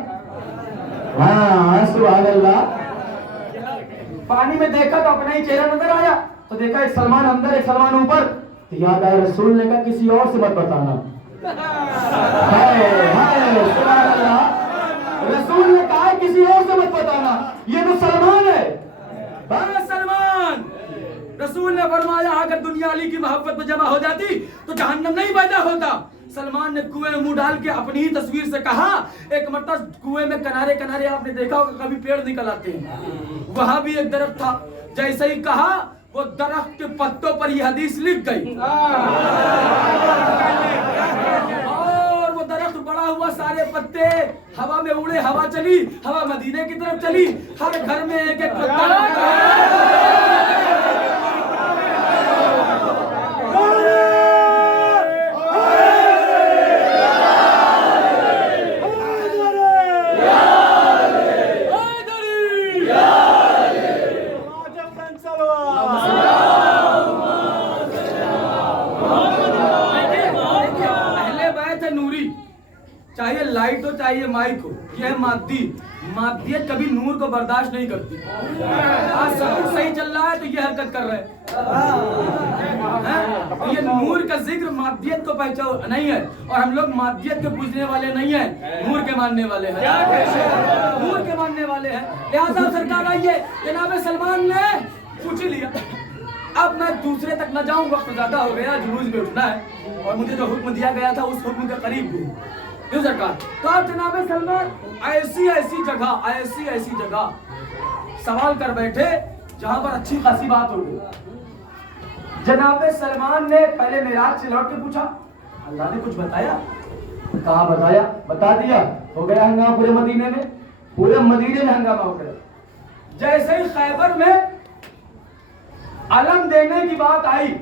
ہاں سبحان اللہ. پانی میں دیکھا تو اپنا ہی چہرہ نظر آیا, تو دیکھا ایک سلمان اندر ایک سلمان اوپر, تو یاد آیا رسول نے کہا کسی اور سے مت بتانا. سبحان اللہ. رسول نے کہا کسی اور سے مت بتانا, یہ تو سلمان ہے. بس سلمان, رسول نے فرمایا اگر دنیا علی کی محبت میں جمع ہو جاتی تو جہنم نہیں پیدا ہوتا. سلمان نے کنویں میں منہ ڈال کے اپنی ہی تصویر سے کہا, ایک مرتبہ کنویں میں کنارے کنارے آپ نے دیکھا ہوگا کبھی پیڑ نکل آتے ہیں, وہاں بھی ایک درخت تھا. جیسے ہی کہا وہ درخت کے پتوں پر یہ حدیث لکھ گئی, اور وہ درخت بڑا ہوا, سارے پتے ہوا میں اڑے, ہوا چلی, ہوا مدینے کی طرف چلی, ہر گھر میں ایک ایک پتا. چاہیے لائٹ ہو چاہیے مائک ہو, یہ ہے مادی. مادیت کبھی نور کو برداشت نہیں کرتی. آج سب کچھ صحیح چل رہا ہے تو یہ حرکت کر رہے ہیں. یہ نور کا ذکر مادیت کو پہچان نہیں ہے, اور ہم لوگ مادیت کے پوجنے والے نہیں ہیں, نور کے ماننے والے ہیں, نور کے ماننے والے ہیں. لہذا سرکار آئیے, جناب سلمان نے پوچھ لیا. اب میں دوسرے تک نہ جاؤں, وقت زیادہ ہو گیا, جلوس میں اٹھنا ہے, اور مجھے جو حکم دیا گیا تھا اس حکم کے قریب بھی کیوں سرکار. تو آپ جناب سلمان ایسی ایسی جگہ سوال کر بیٹھے جہاں پر اچھی خاصی بات ہو گئی. جناب سلمان نے پہلے معراج سے لوٹ کے پوچھا, اللہ نے کچھ بتایا؟ کہاں بتایا, بتا دیا. ہو گیا ہنگامہ پورے مدینے میں, پورے مدینے میں ہنگامہ ہو گیا. جیسے ہی خیبر میں علم دینے کی بات آئی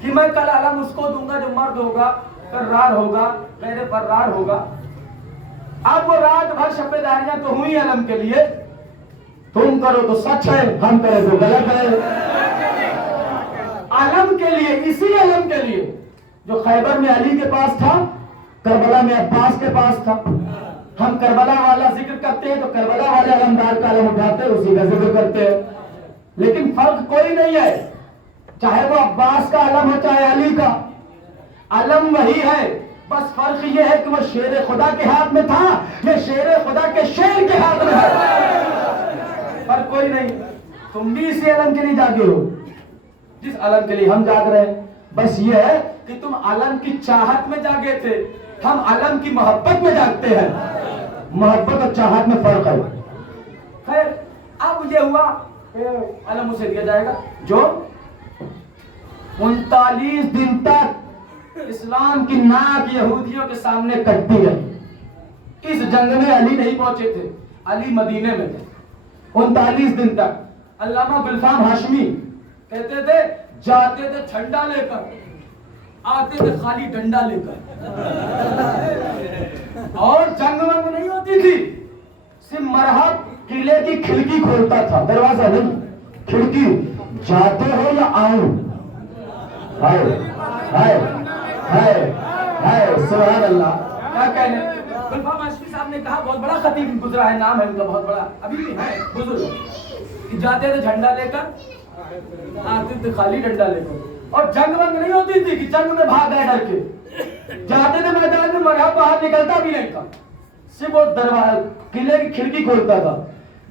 کہ میں کل علم اس کو دوں گا جو مرد ہوگا, فرار ہوگا, غیر فرار ہوگا. اب وہ رات بھر شب داریاں تو ہوئی علم کے لیے, تم کرو تو سچ ہے, ہم کرے تو غلط ہے. علم کے لیے, اسی علم کے لیے جو خیبر میں علی کے پاس تھا, کربلا میں عباس کے پاس تھا. ہم کربلا والا ذکر کرتے ہیں تو کربلا والے علمدار کا علم اٹھاتے ہیں, اسی کا ذکر کرتے ہیں. لیکن فرق کوئی نہیں ہے, چاہے وہ عباس کا علم ہو چاہے علی کا, علم وہی ہے. بس فرق یہ ہے کہ وہ شیر خدا کے ہاتھ میں تھا, یہ شیر خدا کے شیر کے ہاتھ میں ہے. فرق کوئی نہیں. تم بھی اسی علم کے لیے جاگے ہو جس علم کے لیے ہم جاگ رہے ہیں. بس یہ ہے کہ تم علم کی چاہت میں جاگے تھے, ہم علم کی محبت میں جاگتے ہیں. محبت اور چاہت میں فرق ہے. خیر, اب یہ ہوا علم اسے دیا جائے گا جو 39 دن تک اسلام کی ناک یہودیوں کے سامنے کٹتی رہی. اس جنگ میں علی نہیں پہنچے تھے, علی مدینے میں تھے 39 دن تک. علامہ گلفام ہاشمی کہتے تھے جاتے تھے جھنڈا لے کر, آتے تھے خالی ڈنڈا لے کر. اور جنگ میں نہیں ہوتی تھی, صرف مرحب قلعے کی کھڑکی کھولتا تھا, دروازہ نہیں, کھڑکی. جاتے ہو یا آؤں؟ ہائے ہائے ہائے ہائے, سبحان اللہ. کیا کہنے, گلفام ہاشمی صاحب نے کہا, بہت بڑا خطیب گزرا ہے, نام ہے ان کا بہت بڑا, ابھی بھی ہے بزرگ. جاتے تھے جھنڈا لے کر, آتے تھے خالی ڈنڈا لے کر. اور جنگ ونگ نہیں ہوتی تھی کہ جنگ میں بھاگ گئے ڈر کے. جاتے تھے میدان میں, مرحب باہر نکلتا بھی نہیں تھا, صرف وہ دروازہ قلعے کی کھڑکی کھولتا تھا.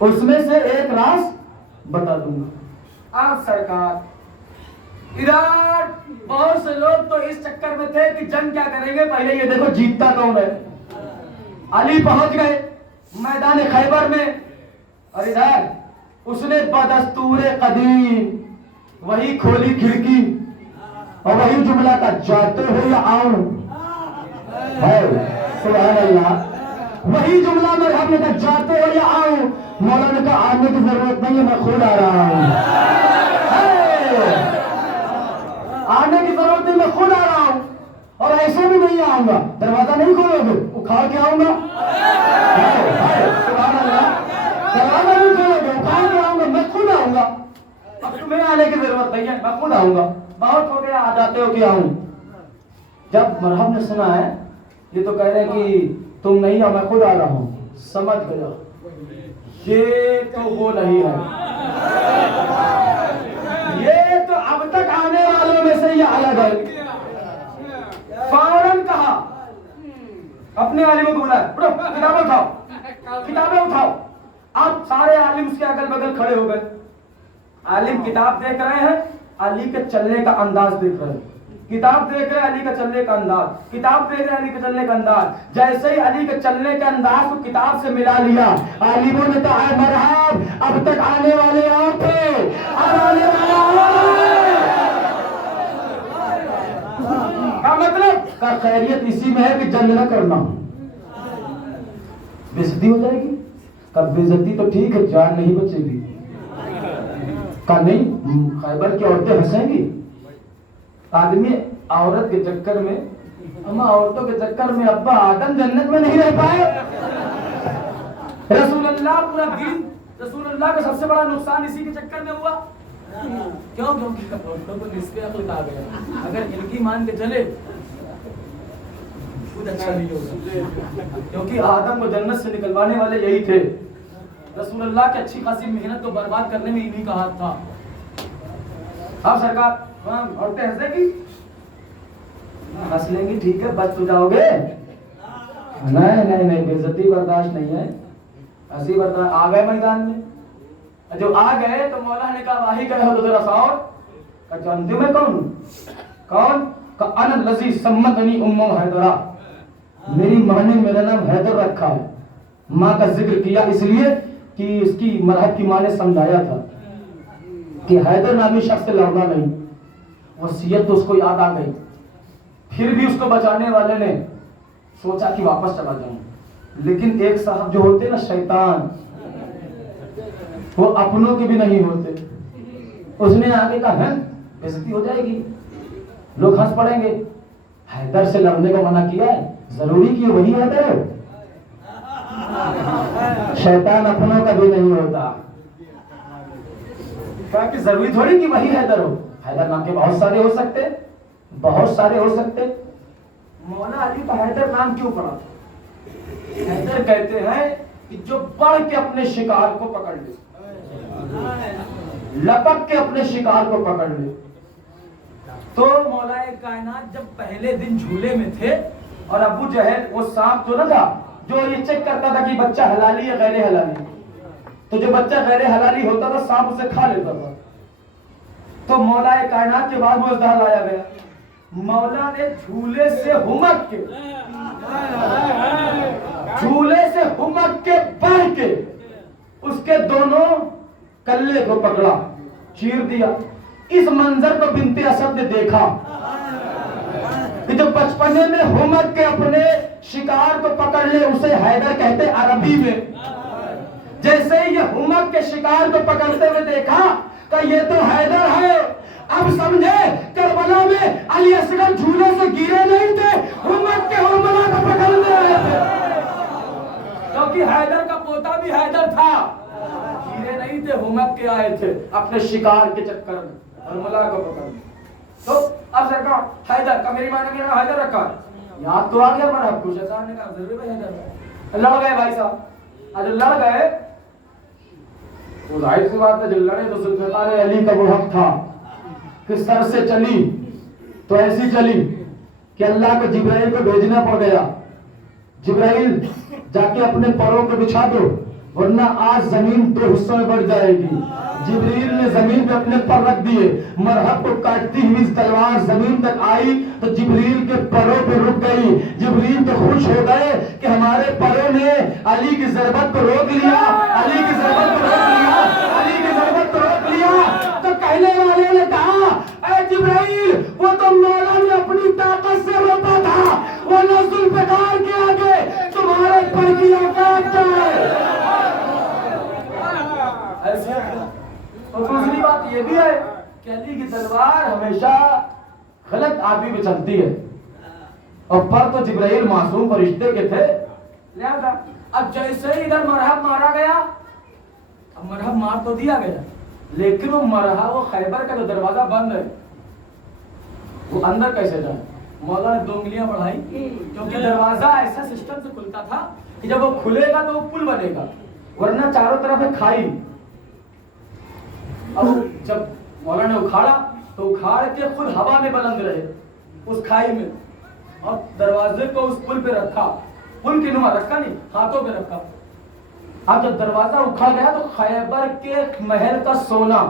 اس میں سے ایک راز بتا دوں گا۔ آپ سرکار ادھر بہت سے لوگ تو اس چکر میں تھے کہ جنگ کیا کریں گے، پہلے یہ دیکھو جیتتا کون ہے۔ علی پہنچ گئے میدان خیبر میں، اور ادھر اس نے بدستور قدیم وہی کھولی کھڑکی اور وہی جملہ کا جاتے ہو یا آؤں، سبحان اللہ، وہی جملہ مرحب نے کہا جاتے ہو یا آؤں، مولا نے کہا آنے کی ضرورت نہیں ہے، میں خود آ رہا ہوں، آنے کی ضرورت نہیں، میں خود آ رہا ہوں، اور ایسے بھی نہیں آؤں گا، دروازہ نہیں کھولو گے، اکھاڑ کے آؤں گا، سبحان اللہ، دروازہ نہیں کھولو گے، اکھاڑ کے آؤں گا، میں خود آؤں گا، اب تمہیں آنے کی ضرورت نہیں ہے، میں خود آؤں گا، بہت ہو گیا آ جاتے ہو کہ آؤں۔ جب مرحب نے سنا ہے یہ تو کہہ رہے ہیں کہ تم نہیں آؤ، میں خود آ رہا ہوں، سمجھ گیا یہ تو وہ نہیں ہے، یہ تو اب تک آنے والوں میں سے یہ الگ ہے۔ فوراً کہا اپنے عالموں کو بلایا، اٹھو کتابیں اٹھاؤ، کتابیں اٹھاؤ۔ اب سارے عالم اس کے اگل بگل کھڑے ہو گئے، عالم کتاب دیکھ رہے ہیں، علی کے چلنے کا انداز دیکھ رہے ہیں، کتاب دیکھ رہے علی کا چلنے کا انداز، کتاب دیکھ رہے علی کے چلنے کا انداز، جیسے ہی علی کے چلنے کا انداز کو کتاب سے ملا لیا، عالموں نے کہا اے مرحب اب تک آنے والے اور تھے، اب آنے والے کا مطلب کا خیریت اسی میں ہے کہ جنگ نہ کرنا، بےزتی ہو جائے گی، کا بےزتی تو ٹھیک ہے جان نہیں بچے گی، کا نہیں خیبر کی عورتیں ہنسیں گی، آدمی عورت کے چکر میں، اما عورتوں کے چکر میں ابا آدم جنت میں نہیں رہ پائے۔ رسول اللہ پورا دین، رسول اللہ کا سب سے بڑا نقصان اسی کے چکر میں ہوا، کیوں؟ کیونکہ عورتوں کو نصف عقل آ گیا، اگر ان کی مان کے چلے کچھ اچھا نہیں ہوگا، کیونکہ آدم کو جنت سے نکلوانے والے یہی تھے، رسول اللہ کی اچھی خاصی محنت کو برباد کرنے میں انہی کا ہاتھ تھا۔ اب سرکار عورتیں ہنسے گی، ہنس لیں گی ٹھیک ہے بچ تو جاؤ گے، نہیں نہیں نہیں بےزتی برداشت نہیں ہے، ہنسی برداشت۔ آ گئے میدان میں، جو آ گئے تو مولا نے کہا واہی گئے ہو تو ذرا سا اور، کہ جانتے میں کون ہوں؟ کون؟ کہ انا الذی سمتنی ام حیدرہ، میری ماں نے میرا نام حیدر رکھا ہے، ماں کا ذکر کیا اس لیے کہ اس کی مرحب کی ماں نے سمجھایا تھا کہ حیدر نامی شخص سے لڑنا نہیں، وصیت تو اس کو یاد آ گئی، پھر بھی اس کو بچانے والے نے سوچا کہ واپس چلا جاؤں، لیکن ایک صاحب جو ہوتے نا شیطان، وہ اپنوں کے بھی نہیں ہوتے، اس نے آگے کہا ہے بےزتی ہو جائے گی، لوگ ہنس پڑیں گے، حیدر سے لڑنے کو منع کیا ہے، ضروری کہ وہی حیدر ہے، شیطان اپنوں کا بھی نہیں ہوتا، کہا کہ ضروری تھوڑی کہ وہی حیدر ہو، حیدر نام کے بہت سارے ہو سکتے، بہت سارے ہو سکتے، مولا علی کا حیدر نام کیوں پڑا؟ حیدر کہتے ہیں کہ جو بڑھ کے اپنے شکار کو پکڑ لے، لپک کے اپنے شکار کو پکڑ لے۔ تو مولا کائنات جب پہلے دن جھولے میں تھے اور ابو جہل وہ سانپ جو نہ تھا جو یہ چیک کرتا تھا کہ بچہ حلالی ہے غیر حلالی، تو جو بچہ غیر حلالی ہوتا تھا سانپ اسے کھا لیتا تھا، تو مولا کائنات کے بعد وہ اژدہا لایا گیا، مولا نے جھولے سے ہمک کے، جھولے سے ہمک کے بڑھ کے اس کے دونوں کلے کو پکڑا، چیر دیا۔ اس منظر کو بنت اسد نے دیکھا کہ جو بچپنے میں ہمک کے اپنے شکار کو پکڑ لے اسے حیدر کہتے عربی میں، جیسے ہی یہ ہمک کے شکار کو پکڑتے ہوئے دیکھا کہ یہ تو حیدر ہے، اب سمجھے کربلا میں علی اصغر جھولے سے گرے نہیں تھے، ہمک کے حرملا کو پکڑنے آئے تھے، کیونکہ حیدر کا پوتا بھی حیدر تھا، گرے نہیں تھے، ہمک کے آئے تھے اپنے شکار کے چکر میں حرملا کو پکڑنے۔ تو اب سرکار حیدر کا میری ماں نے میرا حیدر رکھا، یاد تو آ گیا پر اب کچھ شیطان نے کہا ضروری بھائی حیدر، لڑ گئے بھائی صاحب، آج لڑ گئے تو ظاہر سی بات ہے جو لڑے تو ذوالفقار علی کا وہ حق تھا کہ سر سے چلی تو ایسی چلی کہ اللہ کو جبرائیل کو بھیجنا پڑ گیا، جبرائیل جا کے اپنے پروں کو بچھا دو، ورنہ آج زمین دو حصوں میں بڑھ جائے گی. جبریل نے زمین پہ اپنے پر رکھ دیے, مرحب کو کاٹتی ہوئی تلوار زمین تک آئی تو جبریل کے پروں پہ رک گئی. جبریل تو خوش ہو گئے کہ ہمارے پروں نے علی کی ضربت کو روک لیا, علی کی ضربت کو روک لیا, علی کی ضربت کو روک لیا. تو کہنے والے نے کہا اے جبرائیل, وہ تو مولا نے اپنی طاقت سے روکا تھا, وہ ذوالفقار کے آگے تمہارے پر کی اوقات کیا ہے. اور دوسری بات یہ بھی ہے کہ علی کی تلوار ہمیشہ غلط آدمی پہ چلتی ہے, اور پر تو جبرائیل معصوم فرشتے کے تھے. لہذا اب جیسے ہی ادھر مرحب مارا گیا, اب مرحب مار تو دیا گیا, لیکن وہ مرحب وہ خیبر کا جو دروازہ بند ہے وہ اندر کیسے جائے. مولا نے 2 انگلیاں بڑھائی, کیونکہ دروازہ ایسا سسٹم سے کھلتا تھا کہ جب وہ کھلے گا تو وہ پل بنے گا, ورنہ چاروں طرف ہے کھائی. اب جب مولا نے اکھاڑا تو اکھاڑ کے خود ہوا میں بلند رہے اس کھائی میں, اور دروازے کو اس پل پہ رکھا, پل کی نما رکھا نہیں, ہاتھوں پہ رکھا. اب جب دروازہ اکھڑ گیا تو خیبر کے محل کا سونا,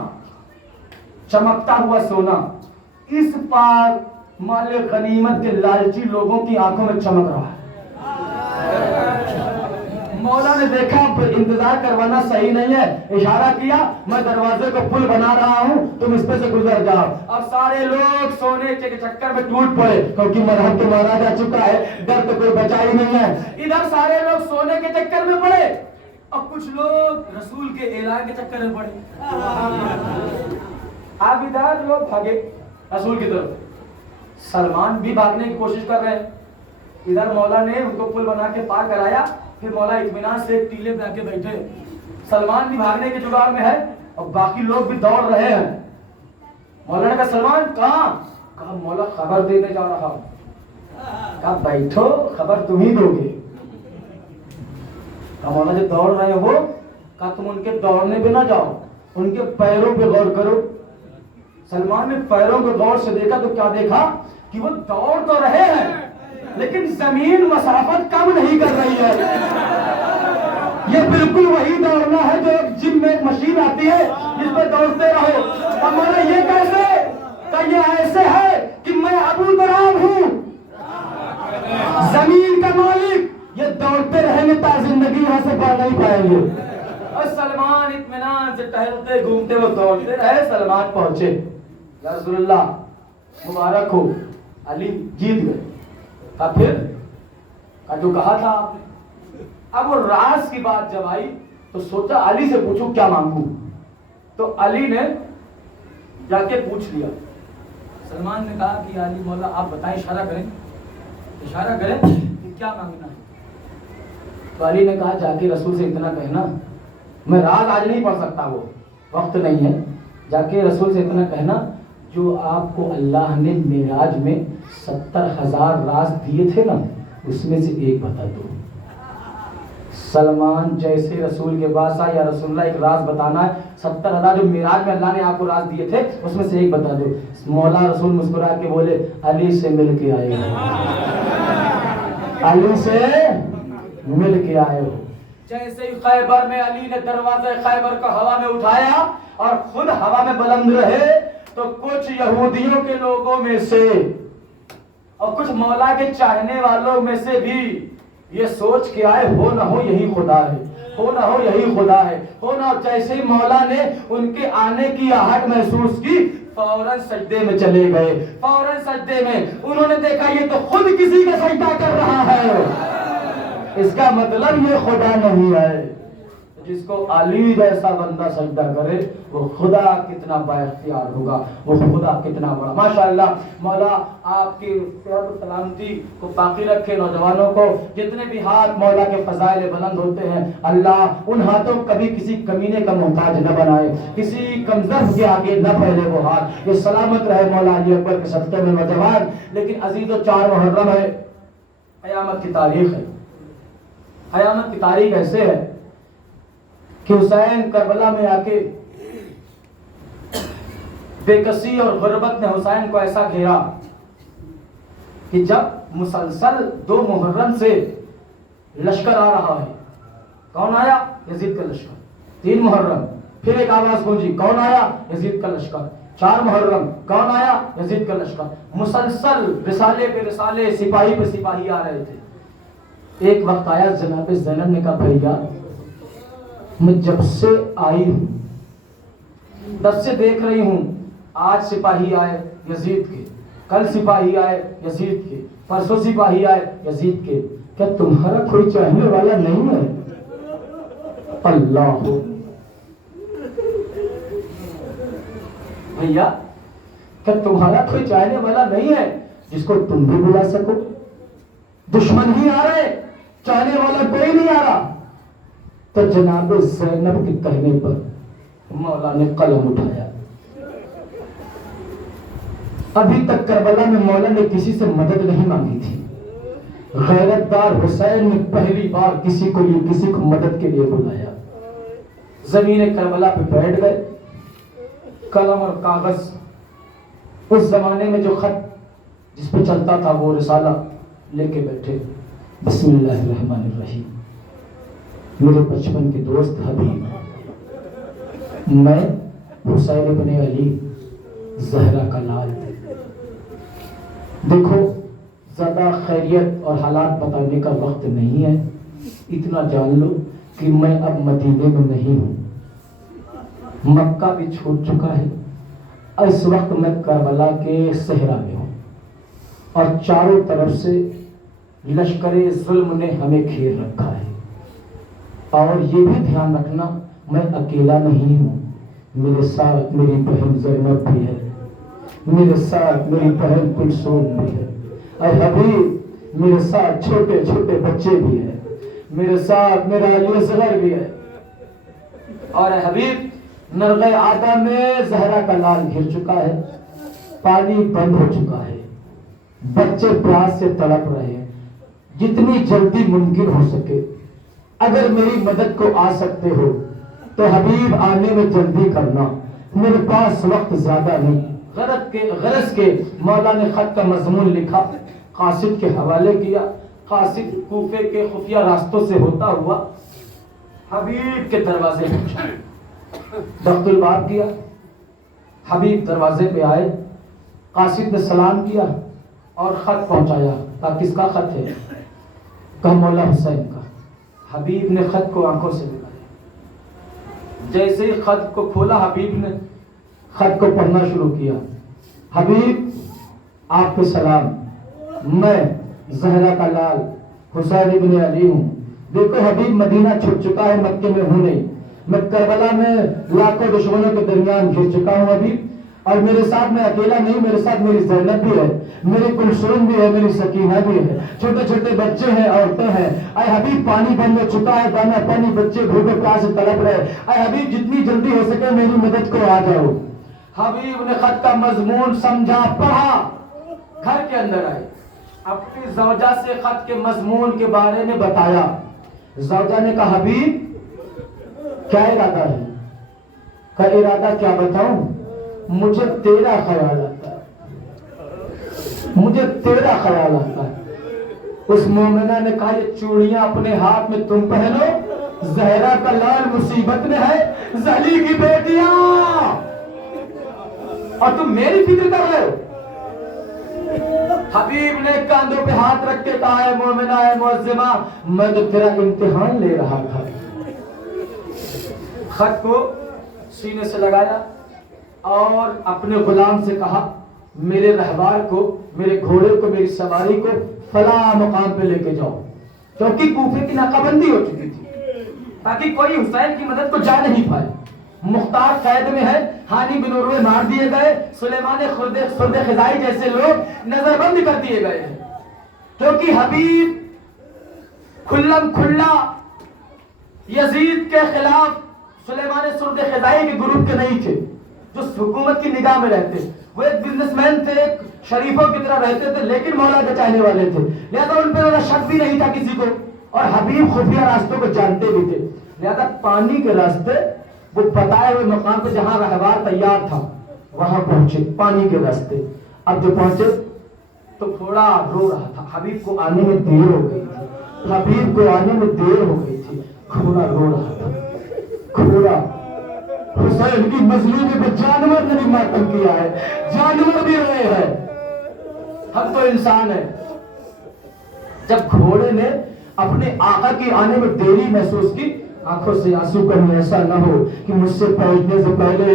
چمکتا ہوا سونا, اس پار مال غنیمت کے لالچی لوگوں کی آنکھوں میں چمک رہا ہے. مولا نے دیکھا انتظار کروانا صحیح نہیں ہے, اشارہ کیا میں دروازے کو پل بنا رہا ہوں, تم اس پہ سے گزر جاؤ. اب سارے لوگ سونے کے چکر میں ٹوٹ پڑے, کیونکہ مرحب تو مارا جا چکا ہے, ڈر تو کوئی بچا ہی نہیں ہے. ادھر سارے لوگ سونے کے چکر میں پڑے, اب کچھ لوگ رسول کے اعلان کے چکر میں پڑے. اب ادھر لوگ بھاگے رسول کی طرف, سلمان بھی بھاگنے کی کوشش کر رہے ہیں. ادھر مولا نے ان کو پل بنا کے پار کرایا, پھر مولا اطمینان سے ایک ٹیلے پہ آ کے بیٹھے. سلمان بھی بھاگنے کے جگاڑ میں ہے اور باقی لوگ بھی دوڑ رہے ہیں. مولا نے کہا سلمان کہاں؟ کہا مولا خبر دینے جا رہا ہوں. کہا بیٹھو, خبر تم ہی دو گے. کہا مولا جو دوڑ رہے ہیں وہ, کہا تم ان کے دوڑنے پہ نہ جاؤ, ان کے پیروں پہ غور کرو. سلمان نے پیروں کو غور سے دیکھا تو کیا دیکھا کہ وہ دوڑ تو رہے ہیں لیکن زمین مسافت کم نہیں کر رہی ہے. یہ بالکل وہی دوڑنا ہے جو جم میں ایک مشین آتی ہے جس پہ دوڑتے رہو. ہمارا یہ کیسے کہ یہ ایسے ہے کہ میں ابو تراب ہوں, زمین کا مالک, یہ دوڑتے رہیں گے تا زندگی یہاں سے بڑھ نہیں پائیں گے. اور سلمان اطمینان سے ٹہلتے گھومتے وہ دوڑتے رہے. سلمان پہنچے, یا رسول اللہ مبارک ہو, علی جیت گئے. پھر جو کہا تھا آپ نے. اب وہ راز کی بات جب آئی تو سوچا علی سے پوچھو کیا مانگوں. تو علی نے جا کے پوچھ لیا. سلمان نے کہا کہ علی مولا آپ بتائیں, اشارہ کریں کہ کیا مانگنا ہے. تو علی نے کہا جا کے رسول سے اتنا کہنا, میں راز آج نہیں پڑھ سکتا, وہ وقت نہیں ہے, جا کے رسول سے اتنا کہنا جو آپ کو اللہ نے معراج میں 70,000 راز دیے تھے نا, اس میں سے ایک بتا دو. سلمان جیسے رسول کے پاس آیا, یا رسول اللہ ایک راز بتانا ہے, 70,000 جو معراج میں اللہ نے آپ کو راز دیے تھے اس میں سے ایک بتا دو. مولا رسول مسکرا کے بولے علی سے مل کے آئے ہو, علی سے مل کے آئے ہو. جیسے ہی خیبر میں علی نے دروازے خیبر کو ہوا میں اٹھایا اور خود ہوا میں بلند رہے, تو کچھ یہودیوں کے لوگوں میں سے اور کچھ مولا کے چاہنے والوں میں سے بھی یہ سوچ کے آئے ہو نہ ہو یہی خدا ہے, ہو نہ ہو یہی خدا ہے, ہو نہ ہو. جیسے ہی مولا نے ان کے آنے کی آہٹ محسوس کی, فوراً سجدے میں چلے گئے. فوراً سجدے میں انہوں نے دیکھا یہ تو خود کسی کا سجدہ کر رہا ہے, اس کا مطلب یہ خدا نہیں ہے. جس کو علی جیسا بندہ سجدہ کرے وہ خدا کتنا با اختیار ہوگا, وہ خدا کتنا بڑا. ماشاءاللہ مولا آپ کی صحت و سلامتی کو باقی رکھے. نوجوانوں کو جتنے بھی ہاتھ مولا کے فضائل بلند ہوتے ہیں, اللہ ان ہاتھوں کبھی کسی کمینے کا محتاج نہ بنائے, کسی کمزور کے آگے نہ پھیلے وہ ہاتھ. یہ سلامت رہے مولا علی اکبر کے صدقے میں نوجوان. لیکن عزیزو 4 محرم ہے, قیامت کی تاریخ ہے. قیامت کی تاریخ ایسے ہے کہ حسین کربلا میں آ کے بے کسی اور غربت نے حسین کو ایسا گھیرا کہ جب مسلسل 2 محرم سے لشکر آ رہا ہے, کون آیا؟ یزید کا لشکر. 3 محرم پھر ایک آواز گونجی, کون آیا؟ یزید کا لشکر. 4 محرم کون آیا؟ یزید کا لشکر. مسلسل رسالے پہ رسالے, سپاہی پہ سپاہی آ رہے تھے. ایک وقت آیا, جناب زینب نے کہا بھیا میں جب سے آئی ہوں تب سے دیکھ رہی ہوں, آج سپاہی آئے یزید کے, کل سپاہی آئے یزید کے, پرسوں سپاہی آئے یزید کے, کیا تمہارا کوئی چاہنے والا نہیں ہے؟ اللہ بھیا کیا تمہارا کوئی چاہنے والا نہیں ہے جس کو تم بھی بلا سکو؟ دشمن ہی آ رہے, چاہنے والا کوئی نہیں آ رہا. تو جناب زینب کے کہنے پر مولا نے قلم اٹھایا. ابھی تک کربلا میں مولا نے کسی سے مدد نہیں مانگی تھی. غیرت دار حسین نے پہلی بار کسی کو مدد کے لیے بلایا. زمین کربلا پہ بیٹھ گئے, قلم اور کاغذ, اس زمانے میں جو خط جس پہ چلتا تھا وہ رسالہ لے کے بیٹھے. بسم اللہ الرحمن الرحیم. میرے بچپن کے دوست حبیب, میں حسین ابن علی زہرا کا لال. دیکھو زیادہ خیریت اور حالات بتانے کا وقت نہیں ہے, اتنا جان لو کہ میں اب مدینے میں نہیں ہوں, مکہ بھی چھوٹ چکا ہے. اس وقت میں کربلا کے صحرا میں ہوں اور چاروں طرف سے لشکر ظلم نے ہمیں گھیر رکھا ہے. اور یہ بھی دھیان رکھنا میں اکیلا نہیں ہوں, میرے ساتھ میری بہن زینب بھی ہے, میرے ساتھ میری بہن کلثوم بھی ہے, اے حبیب میرے ساتھ چھوٹے چھوٹے بچے بھی ہیں, میرے ساتھ میرا علی اصغر بھی ہے. اور اے حبیب نرغہ عادا میں زہرا کا لال گر چکا ہے, پانی بند ہو چکا ہے, بچے پیاس سے تڑپ رہے ہیں. جتنی جلدی ممکن ہو سکے اگر میری مدد کو آ سکتے ہو تو حبیب آنے میں جلدی کرنا, میرے پاس وقت زیادہ نہیں. غرض کے مولا نے خط کا مضمون لکھا, قاصد کے حوالے کیا. قاصد کوفے کے خفیہ راستوں سے ہوتا ہوا حبیب کے دروازے پہنچا, دخت الباب کیا. حبیب دروازے پہ آئے, قاصد نے سلام کیا اور خط پہنچایا. کہا کس کا خط ہے؟ کہا مولا حسین کا. حبیب نے خط کو آنکھوں سے نکالا. جیسے ہی خط کو کھولا حبیب نے خط کو پڑھنا شروع کیا. حبیب آپ کو سلام, میں زہرا کا لال حسین ابن علی ہوں. دیکھو حبیب مدینہ چھوٹ چکا ہے, مکے میں ہوں نہیں, میں کربلا میں لاکھوں دشمنوں کے درمیان گھر چکا ہوں ابھی, اور میرے ساتھ میں اکیلا نہیں, میرے ساتھ میری زینب بھی ہے, میری کلثوم بھی ہے, میری سکینہ بھی ہے, چھوٹے چھوٹے بچے ہیں, عورتیں ہیں. اے حبیب پانی بند ہو چکا ہے, دانا پانی, بچے بھوکے پیاس سے تڑپ رہے. اے حبیب جتنی جلدی ہو سکے میری مدد کو آ جاؤ. حبیب نے خط کا مضمون سمجھا, پڑھا, گھر کے اندر آئے, اپنی زوجہ سے خط کے مضمون کے بارے میں بتایا. زوجہ نے کہا حبیب کیا ارادہ ہے؟ کا ارادہ کیا بتاؤں, مجھے تیرا خیال آتا ہے, مجھے تیرا خیال آتا ہے. اس مومنہ نے کہا یہ چوڑیاں اپنے ہاتھ میں تم پہنو, زہرا کا لال مصیبت میں ہے, زلی کی بیٹیاں, اور تم میری فکر کر رہے ہو. حبیب نے کاندھوں پہ ہاتھ رکھ کے کہا ہے مومنہ, ہے معظمہ, میں تو تیرا امتحان لے رہا تھا. خط کو سینے سے لگایا اور اپنے غلام سے کہا میرے رہبار کو, میرے گھوڑے کو, میری سواری کو فلاں مقام پہ لے کے جاؤ, کیونکہ کوفے کی ناکہ بندی ہو چکی تھی تاکہ کوئی حسین کی مدد کو جا نہیں پائے. مختار قید میں ہے, ہانی بن عروہ مار دیے گئے, سلیمان خرد خزائی جیسے لوگ نظر بند کر دیے گئے ہیں, کیونکہ حبیب کھلم کھلا یزید کے خلاف سلیمان خرد خزائی کے گروپ کے نہیں تھے جو حکومت کی نگاہ میں رہتے. وہ ایک بزنس مین تھے, ایک شریفوں کی طرح رہتے تھے, لیکن مولا کے چاہنے والے تھے, لہذا ان پہ شک بھی نہیں تھا کسی کو, اور حبیب خفیہ راستوں کو جانتے بھی تھے. لہذا پانی کے راستے وہ بتائے ہوئے مقام پہ جہاں رہبار تیار تھا وہاں پہنچے, پانی کے راستے. اب جو پہنچے تو تھوڑا رو رہا تھا, حبیب کو آنے میں دیر ہو گئی تھی, حبیب کو آنے میں دیر ہو گئی تھی. گھوڑا رو رہا تھا. گھوڑا حسین کی مظلومی پہ جانور نے بھی ماتم کیا ہے, جانور بھی روئے ہیں, ہم تو انسان ہیں. جب گھوڑے نے اپنے آقا کے آنے میں دیری محسوس کی, آنکھوں سے آنسو کہیں ایسا نہ ہو کہ مجھ سے پہنچنے سے پہلے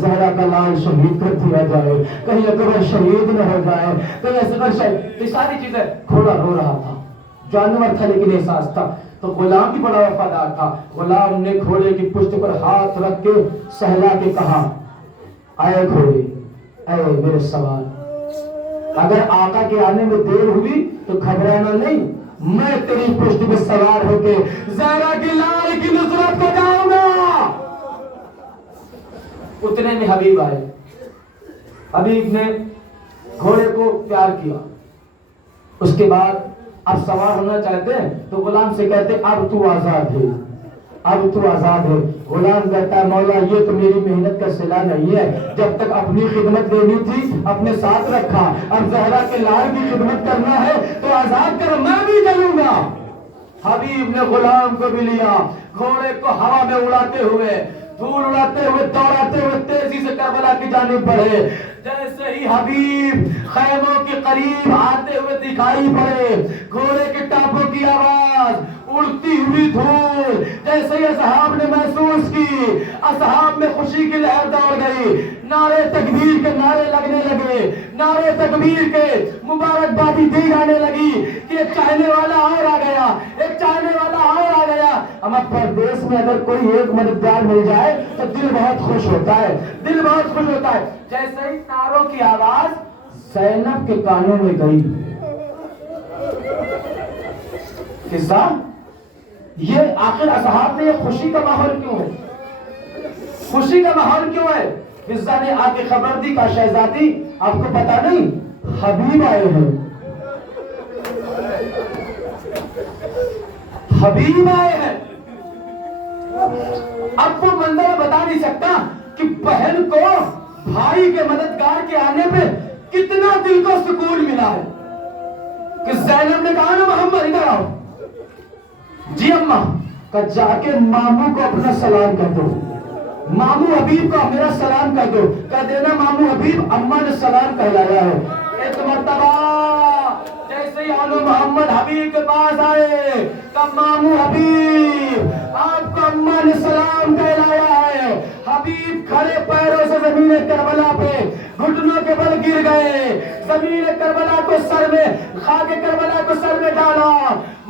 زہرا کا لال شہید کر دیا جائے, کہیں اکبر شہید نہ ہو جائے, کہیں اصغر شہید. یہ ساری چیزیں. گھوڑا رو رہا تھا, جانور تھا لیکن احساس تھا. تو غلام بھی بڑا وفادار تھا. غلام نے گھوڑے کی پشت پر ہاتھ رکھ کے سہلا کے کہا, اے گھوڑے, اے میرے سوار, اگر آقا کے آنے میں دیر ہوئی تو گھبرانا نہیں, میں تیری پشت پہ سوار ہو کے زہرا کی لال کی نصرت کو جاؤں گا. اتنے میں حبیب آئے. حبیب نے گھوڑے کو پیار کیا. اس کے بعد اب سوار ہونا چاہتے ہیں تو غلام سے کہتے اب تو آزاد ہے, اب تو آزاد ہے. غلام کہتا ہے مولا یہ تو میری محنت کا صلہ نہیں ہے, جب تک اپنی خدمت دینی تھی اپنے ساتھ رکھا, اب زہرا کے لال کی خدمت کرنا ہے تو آزاد کرو, میں بھی چلوں گا. حبیب نے غلام کو بھی لیا, گھوڑے کو ہوا میں اڑاتے ہوئے, دھول اڑاتے ہوئے, دوڑاتے ہوئے تیزی سے کربلا کی جانب بڑھے. جیسے ہی حبیب خیموں کے قریب آتے ہوئے دکھائی پڑے, گھوڑے کے ٹانپوں کی آواز, اڑتی ہوئی دھول, جیسے ہی اصحاب نے محسوس کی, اصحاب میں خوشی کی لہر دوڑ گئی. نعرے تکبیر کے نعرے لگنے لگے, نعرے تکبیر کے مبارکبادی دی جانے لگی کہ ایک چاہنے والا اور آ گیا, ایک چاہنے والا اور آ گیا. ہم پردیس میں اگر کوئی ایک مددگار مل جائے تو دل بہت خوش ہوتا ہے, دل بہت خوش ہوتا ہے. جیسے ہی نعروں کی آواز زینب کے کانوں میں گئی, قصہ یہ آخر اصحاب میں یہ خوشی کا ماحول کیوں ہے, خوشی کا ماحول کیوں ہے؟ فضا نے آ کے خبر دی کہ شہزادی آپ کو پتا نہیں حبیب آئے ہیں, حبیب آئے ہیں. اب وہ منظر بتا نہیں سکتا کہ بہن کو بھائی کے مددگار کے آنے پہ کتنا دل کو سکون ملا ہے. کہ زینب نے کہا نا محمد ادھر آؤ, جی اماں, کہ جا کے ماموں کو اپنا سلام کر دو, ماموں حبیب کو میرا سلام کر دو. کہہ دینا ماموں حبیب اماں نے سلام کہلایا ہے. ایک مرتبہ جیسے ہی آلو محمد حبیب کے پاس آئے کہ ماموں حبیب آپ کو اماں نے سلام کہلایا ہے. حبیب کھڑے پیروں سے زمین کربلا پہ گھٹنوں کے بل گر گئے, زمین کربلا کو سر میں, خاک کربلا کو سر میں ڈالا.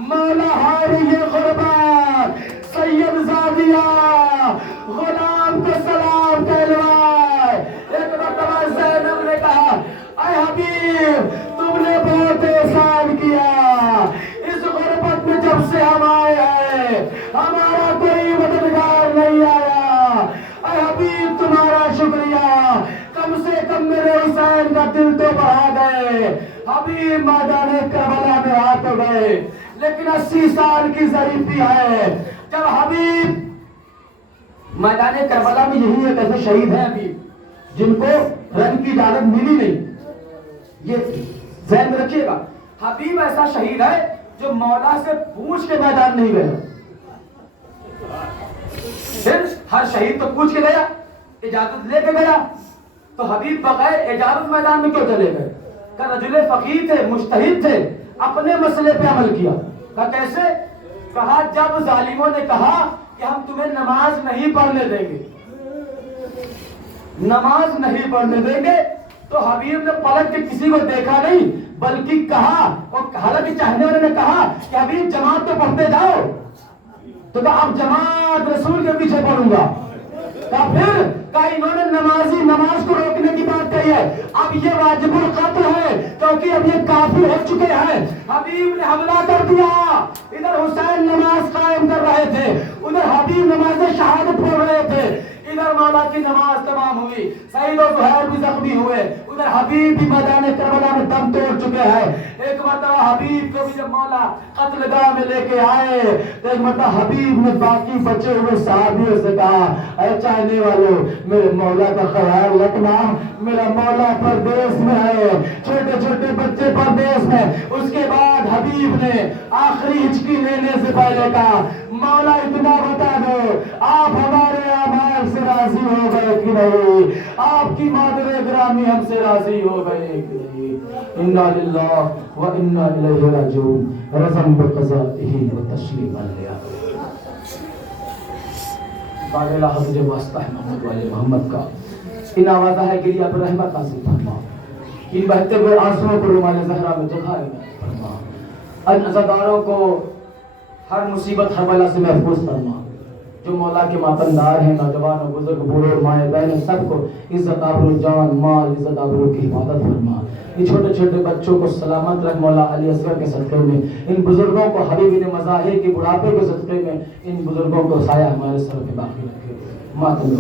مولا ہاری یہ غربت سید زادیہ غلام کو سلام کہلوائے. ایک مرتبہ زینب نے کہا اے حبیب تم نے بہت احسان کیا, اس غربت میں جب سے ہم آئے ہیں ہمارا کوئی مددگار نہیں آیا. اے حبیب تمہارا شکریہ, کم سے کم میرے حسین کا دل تو بڑھا گئے. حبیب میدان کربلا میں آ تو گئے لیکن 80 سال کی ظریفی ہے. جب حبیب میدان کربلا میں, یہی ایک ایسے شہید ہیں ابھی جن کو رن کی اجازت ملی نہیں, یہ ذہن میں رکھیے گا. حبیب ایسا شہید ہے جو مولا سے پوچھ کے میدان نہیں گیا. پھر ہر شہید تو پوچھ کے گیا, اجازت لے کے گیا, تو حبیب بغیر اجازت میدان میں کیوں چلے گئے؟ کہ رجل فقیہ تھے, مجتہد تھے, اپنے مسئلے پہ عمل کیا. کہ کیسے؟ کہا جب ظالموں نے کہا کہ ہم تمہیں نماز نہیں پڑھنے دیں گے, نماز نہیں پڑھنے دیں گے, تو حبیب نے پلٹ کے کسی کو دیکھا نہیں بلکہ کہا, اور حالانکہ چاہنے والے نے کہا کہ حبیب جماعت تو پڑھتے جاؤ, تو کہا اب جماعت رسول کے پیچھے پڑھوں گا. پھر کہا انہوں نے نماز کو روکنے کی بات کہی ہے, اب یہ واجب القتل ہے کیونکہ اب یہ کافر ہو چکے ہیں. حبیب نے حملہ کر دیا. ادھر حسین نماز قائم کر رہے تھے, ادھر حبیب نماز شہادت پڑھ رہے تھے. ادھر مولا کی نماز تمام ہوئی, سعید و زہیر بھی زخمی ہوئے, ادھر حبیب بھی میدان کربلا میں دم توڑ چکے ہیں. ایک مرتبہ حبیب کو بھی جب مولا قتل گاہ میں لے کے آئے تو ایک مرتبہ حبیب نے باقی بچے ہوئے صحابیوں سے کہا اے چاہنے والوں میرے مولا کا خیال رکھنا، میرا مولا پردیس میں ہے، چھوٹے چھوٹے بچے پردیس میں۔ اس کے بعد حبیب نے آخری ہچکی لینے سے پہلے کہا مولا اتنا بتا دو آپ ہمارے اعمال سے راضی ہو گئے کہ نہیں، آپ کی مادر گرامی ہم سے راضی ہو گئے کہ نہیں۔ انا للہ و انا الیہ راجعون، رضم بقضائہ و تسلیما لآخر۔ باغ الہ جو واسطہ ہے محمد والے محمد کا، ان آوازہ ہے گریہ پر رحمت نازل فرما، ان بہتے ہوئے آنسوؤں کو رومال زہرا میں جگہ فرما، ان عزاداروں کو ہر مصیبت ہر بلا سے محفوظ فرما، جو مولا کے ماتندار ہیں نوجوان و بزرگ بوڑھے اور مائیں بہنیں سب کو عزت آبرو جان مال عزت آبرو کی حفاظت فرما، یہ چھوٹے چھوٹے بچوں کو سلامت رکھ مولا علی اصغر کے صدقے میں، ان بزرگوں کو حبیب مظاہر کے بڑھاپے کے صدقے میں ان بزرگوں کو سایہ ہمارے سر پہ باقی رکھے، ماتم